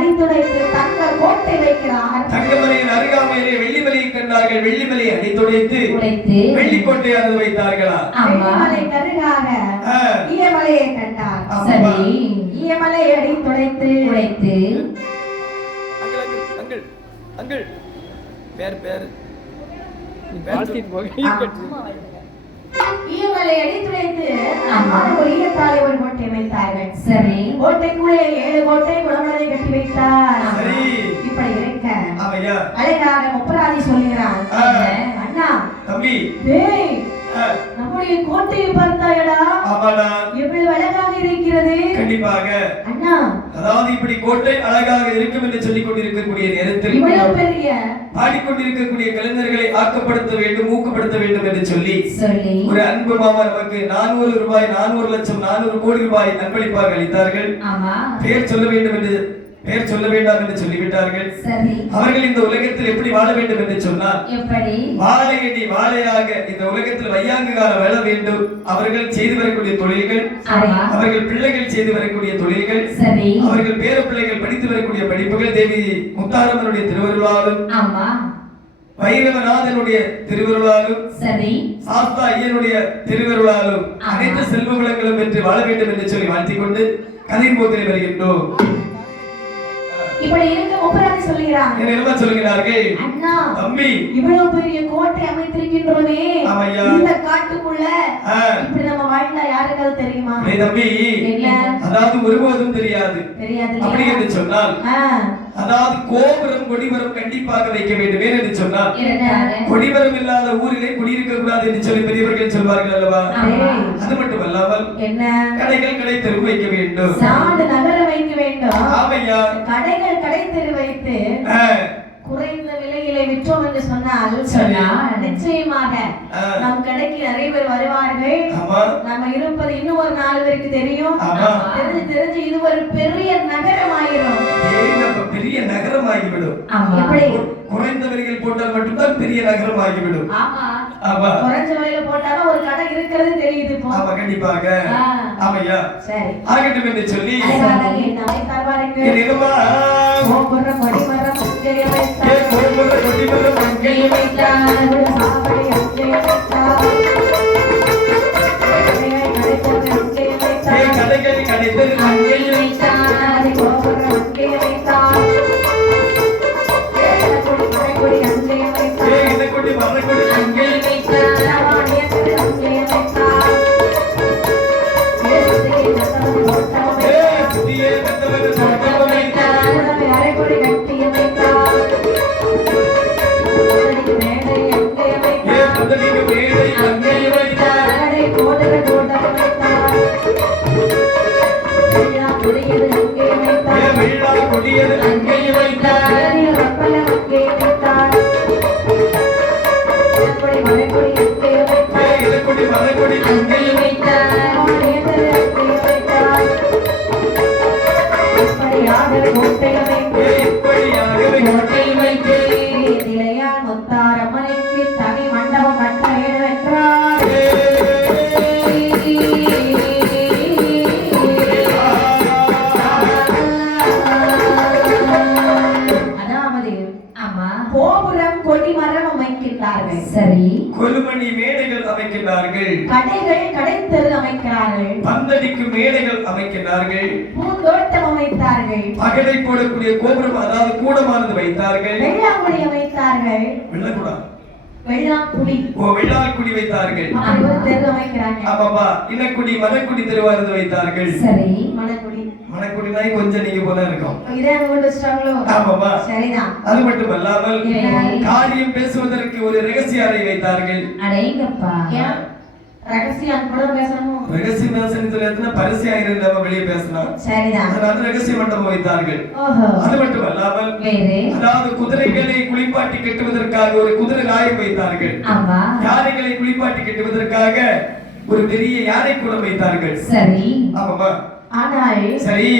அடித்துடைத்து தங்க கோட்டை வைக்கிறார். தங்கமலையின் அருகாமையிலே வெள்ளிமலையை கண்டார்கள். வெள்ளிமலையை அடித்துடைத்து வெள்ளிக்கோட்டை அது வைத்தார்களா? வெள்ளிமலை கருகாக ஈயமலையை கண்டார். சரி, ஈயமலையை அடித்துடைத்து உடைத்து அங்கிள் அங்கிள் பேர் பேர் ஈயமலை அடித்துடைத்து ஒரு ஈயத்தாலை ஒரு கோட்டை வைத்தார்கள். சரி, கோட்டைக்குள்ளே 7 கோட்டை குடமலை கட்டி வைத்தார். இப்படி இருக்க அழகாக முப்பராதி சொல்லுகிறான், அண்ணா தம்பி டேய் நம்முடைய கோட்டையை பார்த்தாயடா? ஆமாடா. எவ்வளவு அழகாக இருக்கிறது. கண்டிப்பாக அண்ணா, அதாவது இப்படி கோட்டை அழகாக இருக்கும் என்று சொல்லிக் கொண்டிருக்கக்கூடிய நேரத்தில் இவ்வளவு பெரிய பாடிக்கொண்டிருக்கக்கூடிய கலைஞர்களை ஆக்கப்படுத்த வேண்டும், ஊக்கப்படுத்த வேண்டும் என்று சொல்லி ஒரு அன்பு மாமா நமக்கு 400 ரூபாய் 400 லட்சம் 400 கோடி ரூபாய் அன்பளிப்பாக அளித்தார்கள். பெயர் சொல்ல வேண்டும் என்று பெயர் சொல்ல வேண்டாம் என்று சொல்லிவிட்டார்கள். அவர்கள் இந்த உலகத்தில் எப்படி வாழ வேண்டும் என்று சொன்னார். வாழையடி வாழையாக இந்த உலகத்தில் வையாங்கு காலம் வாழ வேண்டும். அவர்கள் செய்து வரக்கூடிய தொழில்கள், அவர்கள் பிள்ளைகள் செய்து வரக்கூடிய தொழில்கள், அவர்கள் பேர பிள்ளைகள் படித்து வரக்கூடிய படிப்புகள் தேவி முத்தாரம்மனுடைய திருவருளாலும் வைரவநாதனுடைய திருவருளாலும் சாஸ்தா ஐயனுடைய திருவருளாலும் அனைத்து செல்வ வளங்களும் பெற்று வாழ வேண்டும் என்று சொல்லி வாழ்த்திக் கொண்டு கதையின் போக்கில் வருகின்றோம். இப்படி இருக்க முப்பராதி சொல்லுகிறார். என்ன சொல்லுகிறார்கள்? அண்ணா தம்பி இவ்வளவு பெரிய கோட்டை அமைத்திருக்கின்றோமே, இந்த காட்டுக்குள்ள இப்படி நம்ம வாழ்ந்தா யாருக்காவது தெரியுமா? தம்பி அதாவது ஒருபோதும் தெரியாது. அப்படி என்று சொன்னால் அதாவது கோபுரம் கொடிமரம் கண்டிப்பாக வைக்க வேண்டும் என்று சொன்னால் கொடிமரம் இல்லாத ஊரிலே குடியிருக்க கூடாது என்று சொல்லி பெரியவர்கள் சொல்வார்கள் அல்லவா? அது மட்டுமல்லாமல் கடைகள் கடை தெரு வைக்க வேண்டும், நாடு நகர வைக்க வேண்டும். ஆமையா, கடைகள் கடை தெரு வைத்து குறைந்த விலையிலே விற்றோம் என்று சொன்னால் நிச்சயமாக நம் கடைக்கு நிறைய பேர் வருவார்கள். நம்ம இருப்பது இன்னும் ஒரு 4 பேருக்கு தெரியும். தெரிஞ்சு இது ஒரு பெரிய நகரமாயிரும். பெரிய நகரமாகிவிடும். எப்படி குறைந்த விலையில் போட்டால் மட்டும்தான் பெரிய நகரமாகிவிடும். குறைஞ்ச விலையில போட்டாலும் ஒரு கடை இருக்கிறது தெரியுது. கண்டிப்பாக. ஆமையா, சரி ஆகட்டும் என்று சொல்லி கடைகள் கடைத்தது முத்தாரம்மனுக்கு தனி மண்டபம் கட்ட வேண்டும் என்றார். கோபுரம் கொடிமரம் அமைக்கின்றார்கள். சரி, கொலுமணி மேடைகள் அமைக்கின்றார்கள். கடைகள் கடைத்தெரு அமைக்கிறார்கள். பந்தடிக்கு மேடைகள் அமைக்கின்றார்கள். பூந்தோட்டம் அமைத்தார்கள். பகலை போடக்கூடிய கோபுரம் அதாவது கூடமானது வைத்தார்கள். வெள்ளாங்குடி அமைத்தார்கள். வெள்ளக்கூடா வெள்ளாக்குடி வெள்ளாக்குடி வைத்தார்கள். தெரு அமைக்கிறாங்க. ஆமாப்பா, இனக்குடி மணக்குடி தெருவாரது வைத்தார்கள். சரி, மணக்குடி மணக்குடினாய் கொஞ்சம் நீங்க போல இருக்கும். இதே ஊர் வச்சிட்டாங்களோ? ஆமாப்பா, சரிதான். அது மட்டுமல்லாமல் காரியம் பேசுவதற்கு ஒரு ரகசிய அறை வைத்தார்கள். அடேங்கப்பா, ரகசியம் கூட பேசணும். ரகசிய பேசணும்னு எத்தனை பரிசையா இருந்தாம வெளியே பேசலாம். சரிதான். அதனால ரகசிய மண்டபம் வைத்தார்கள். அது மட்டுமல்லாமல் அதாவது குதிரைகளை குளிப்பாட்டி கட்டுவதற்காக ஒரு குதிரை லாயம் வைத்தார்கள். யானைகளை குளிப்பாட்டி கட்டுவதற்காக ஒரு பெரிய யானை குளம் வைத்தார்கள். சரி, ஆமாப்பா. ஆனால் சரி,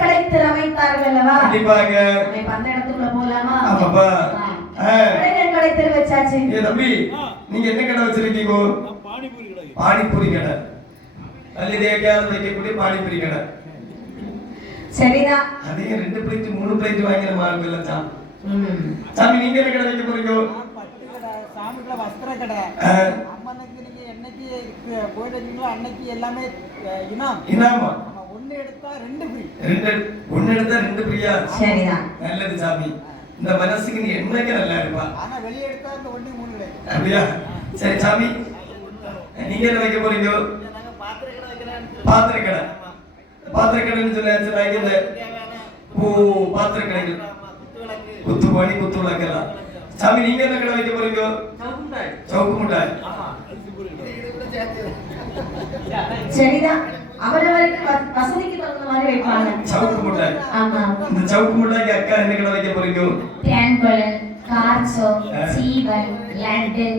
கடை திறமைத்தார்கள் அல்லவா? கண்டிப்பாக. நம்ம அந்த இடத்துக்குள்ள போலாமா? ஆமாப்பா. கடை தெரு வச்சாச்சு. ஏ தம்பி, நீங்க என்ன கடை வச்சிருக்கீங்க? பானிபூரி கடை. அல்லது எங்கேயாவது வைக்கக்கூடிய பானிபூரி கடை. சரிதான். அதே 2 பிளேட் 3 பிளேட் வாங்கிற மாதிரி இல்ல சாமி. சாமி நீங்க என்ன கடை வைக்க போறீங்க? பட்டு கடை, சாமிக்குள்ள வஸ்திர கடை. அம்மனுக்கு நீங்க என்னைக்கு போயிடுறீங்களோ அன்னைக்கு எல்லாமே இனாமா. ஒன்னு எடுத்தா 2 ஃப்ரீ. ஒன்னு எடுத்தா 2 ஃப்ரீயா? சரிதான். நல்லது சாமி. இந்த மனசுக்கு நீ என்னைக்கு நல்லா இருப்பா. ஆனா வெளிய எடுத்தா இந்த 1 3 கிடையாது. அப்படியா? சரி சாமி. நீங்க என்ன வைக்க போறீங்க? நாங்க பாத்திர கடை வைக்கிறேன். பாத்திர கடை. பாத்திர கடைன்னு சொன்னாச்சு நான் இந்த பாத்திர கடைகள். குத்து பாணி குத்து விளக்கெல்லாம். சாமி நீங்க என்ன கடை வைக்க போறீங்க? சவுக்கு முட்டாய். சரிதான். அவரவருக்கு வசதிக்கு தகுந்த மாதிரி வைப்பாங்க. சவுக்கு முட்டாய். ஆமா. இந்த சவுக்கு முட்டாய்க்கு அக்கா என்ன கடை வைக்க போறீங்க? தேன்குழல், கார்சோ, சீவல், லட்டு,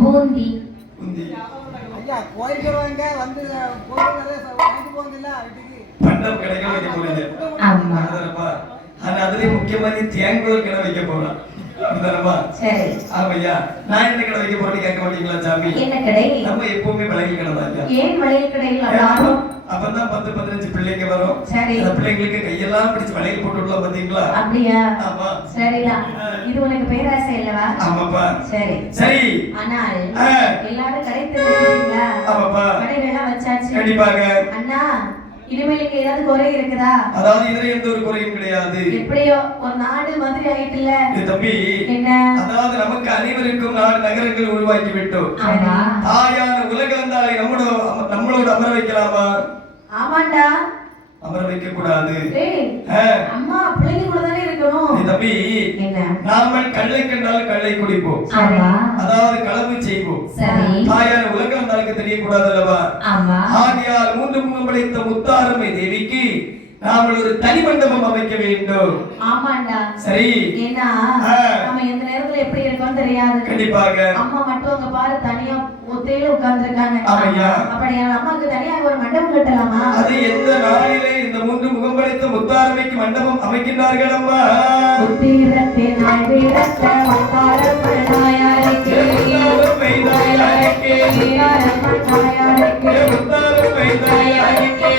பூந்தி. ஐயா கோயிலுக்கு வாங்க வந்து பொருள் நிறைய வாங்கி போங்கல்ல வீட்டுக்கு. பண்டம் கடைகள் வைக்க போறீங்க. ஆமா. ஆனா அதுலயும் முக்கியமா நீ தேங்குழல் கடை வைக்க போறா. சரி. ஆமையா நான் என்ன கடை வைக்க போறேன்னு கேட்க மாட்டீங்களா சாமி? என்ன கடை? நம்ம எப்பவுமே வளையல் கடை தான். ஏன் வளையல் கடையில் அவ்வளவு? அப்பதான் 10 15 பிள்ளைங்க வரும். சரி. அந்த பிள்ளைங்களுக்கு கையெல்லாம் பிடிச்சு வளையல் போட்டு விடலாம் பாத்தீங்களா? அப்படியா? ஆமா. சரிதான். இது உனக்கு பேராசை இல்லவா? ஆமாப்பா. சரி. சரி. ஆனால் எல்லாரும் கடை தெரிஞ்சுட்டீங்களா? ஆமாப்பா. கடைகளெல்லாம் வச்சாச்சு. கண்டிப்பாக. அண்ணா இனிமேலுக்கு ஏதாவது குறை இருக்குதா? அதாவது இதுல எந்த ஒரு குறையும் கிடையாது. எப்படியோ ஒரு நாடு மாதிரி ஆயிட்டுல. தம்பி என்ன? அதாவது நமக்கு அனைவருக்கும் நாடு நகரங்கள் உருவாக்கி விட்டோம். தாயான உலகளந்தாலே நம்மளோட அமர வைக்கலாமா? ஆமாண்டா. அமர வைக்க கூடாது. அம்மா பிள்ளைங்க கூட தானே இருக்கணும். தம்பி என்ன? நாம கள்ளை கண்டால் கள்ளை குடிப்போம். அதாவது களவு செய்வோம். தாயான உலகளந்தாலுக்கு தெரியக்கூடாது அல்லவா? ஆகையால் 3 முகம் படைத்த முத்தாரம்மை தேவிக்கு நாம ஒரு தனி மண்டபம் அமைக்க வேண்டும். ஆமாண்டா. சரி. ஏன்னா நம்ம எந்த நேரத்துல எப்படி இருக்கோம் தெரியாது. கண்டிப்பாக. அம்மா மட்டும் அங்க பாரு தனியா ஒத்தையில உட்கார்ந்திருக்காங்க. ஆமையா. அப்படியே அம்மாக்கு தனியா ஒரு மண்டபம் கட்டலாமா? அது எந்த நாளிலே இந்த 3 முகம் படைத்த முத்தாரம்மைக்கு மண்டபம் அமைக்கின்றார்கள் அம்மா? உத்திரத்தே நாய் வீரத்த முத்தாரம்மை நாயாருக்கு முத்தாரம்மை நாயாருக்கு முத்தாரம்மை நாயாருக்கு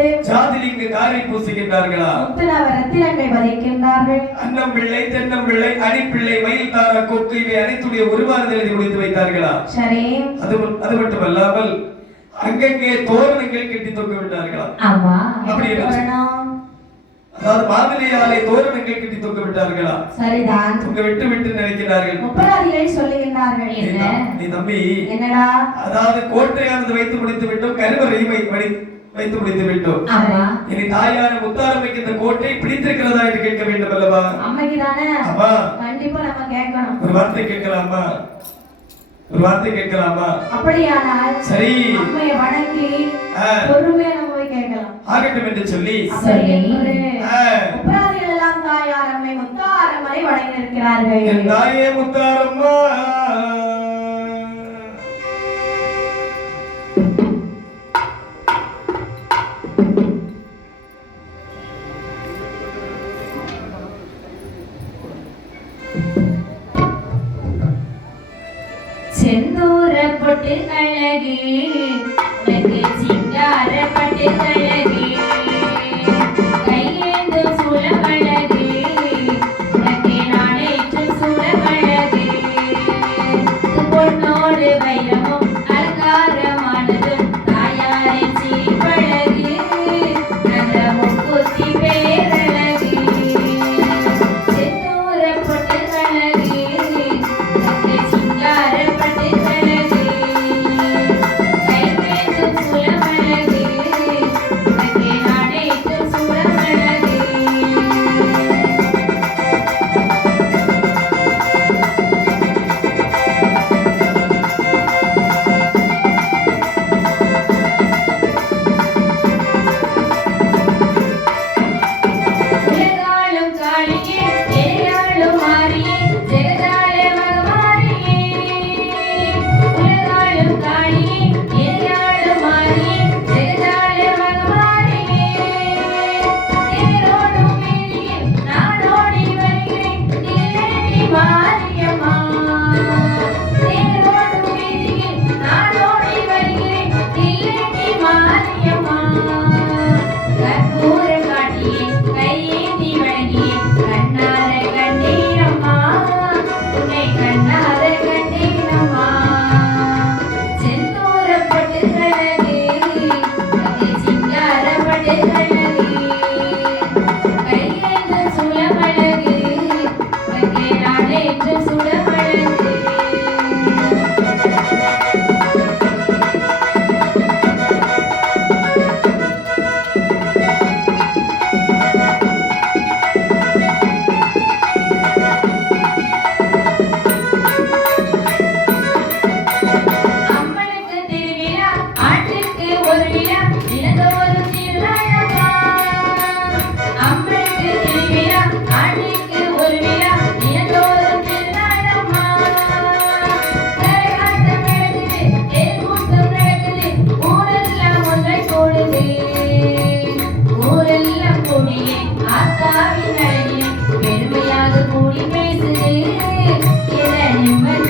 எடுத்து ஜாதிலிங்க காரி பூசுகின்றார்களா? முத்துநவ ரத்தினங்கள் பதிக்கின்றார்கள். அன்னம் பிள்ளை, தென்னம் பிள்ளை, அணிப்பிள்ளை, மயில் தார கொக்கு இவை அனைத்துடைய உருவானதை எழுதி முடித்து வைத்தார்களா? சரி. அது மட்டுமல்லாமல் அங்கங்கே தோரணங்கள் கட்டி தொங்க விட்டார்களா? ஆமா. அப்படி அதாவது மாவிலையாலே தோரணங்கள் கட்டி தொங்க விட்டார்களா? சரிதான். தொங்க விட்டு நினைக்கிறார்கள். முப்பராதிகள் சொல்லுகின்றார்கள். என்ன நீ தம்பி? என்னடா? அதாவது கோட்டையானது வைத்து முடித்து விட்டோம், கருவறையை வைத்து முடித்து விட்டோம். ஆமா. இனி தாயான முத்தாரம்மைக்கு இந்த கோட்டை பிடித்திருக்கிறதா என்று கேட்க வேண்டும் அல்லவா? அம்மைக்கு தானே? ஆமா. கண்டிப்பா நம்ம கேட்கணும். ஒரு வார்த்தை கேட்கலாமா? ஒரு வார்த்தை கேட்கலாமா? அப்படியானால் சரி, அம்மையை வணங்கி பொறுமையா நம்ம போய் கேட்கலாம். ஆகட்டும் என்று சொல்லி முப்பராதிகள் எல்லாம் தாயார் அம்மை முத்தாரம்மனை வணங்கி இருக்கிறார்கள். என் தாயே முத்தாரம்மா, செந்தூர பொட்டு அழகு உனக்கு சிங்கார பட்டு அழகு கையேந்து சூழமழகு உனக்கு நாடேற்றும் சூழமழகு பொன்னோடு வைரமும் அலங்காரமானதும் தாயாரின் சீப்பழகு அந்த முக்குத்தி பேரழகு செந்தூர பொட்டு அழகு உனக்கு சிங்கார பட்டு அழகு கைவேந்தும் சூழமழகு உனக்கு நாடேற்றும் சூழமழகு உலகாளும் காளியே எரியாளும் மாறியே ஜெகதாள மகமாரியே உலகாளும் காளியே எரியாளும் மாறியே ஜெகதாள மகமாரியே தேரோடும் வீதியில் நாடோடி வருகிறேன் நீலேடி மாரியம்மா தேரோடும் வீதியில் நாடோடி வருகிறேன் நீலேடி மாரியம்மா கற்பூர காட்டியே கையேந்தி வணங்கியே கண்ணார கண்டீரம்மா உன்னை கண்ணார கண்டீரம்மா செந்தூர பட்டு அழகு அது சிங்கார பட்டு அழகு கையேந்து சுழமழகு உனக்கு நாடேற்று சுழமழகு அம்மனுக்கு திருவிழா ஆண்டுக்கு ஒரு விழா தினந்தோறும் திருநாளம்மா அம்மனுக்கு திருவிழா ஆண்டுக்கு ஒரு விழா தினந்தோறும் திருநாளம்மா கரகாட்டம் நடக்குது தேர்கூட்டம் நடக்குது ஊரெல்லாம் ஒன்றை கூடுது ஊரெல்லாம் கூடியே ஆத்தாவின் அழகிலே பெருமையாக கூடி பேசுது என நிம்மதி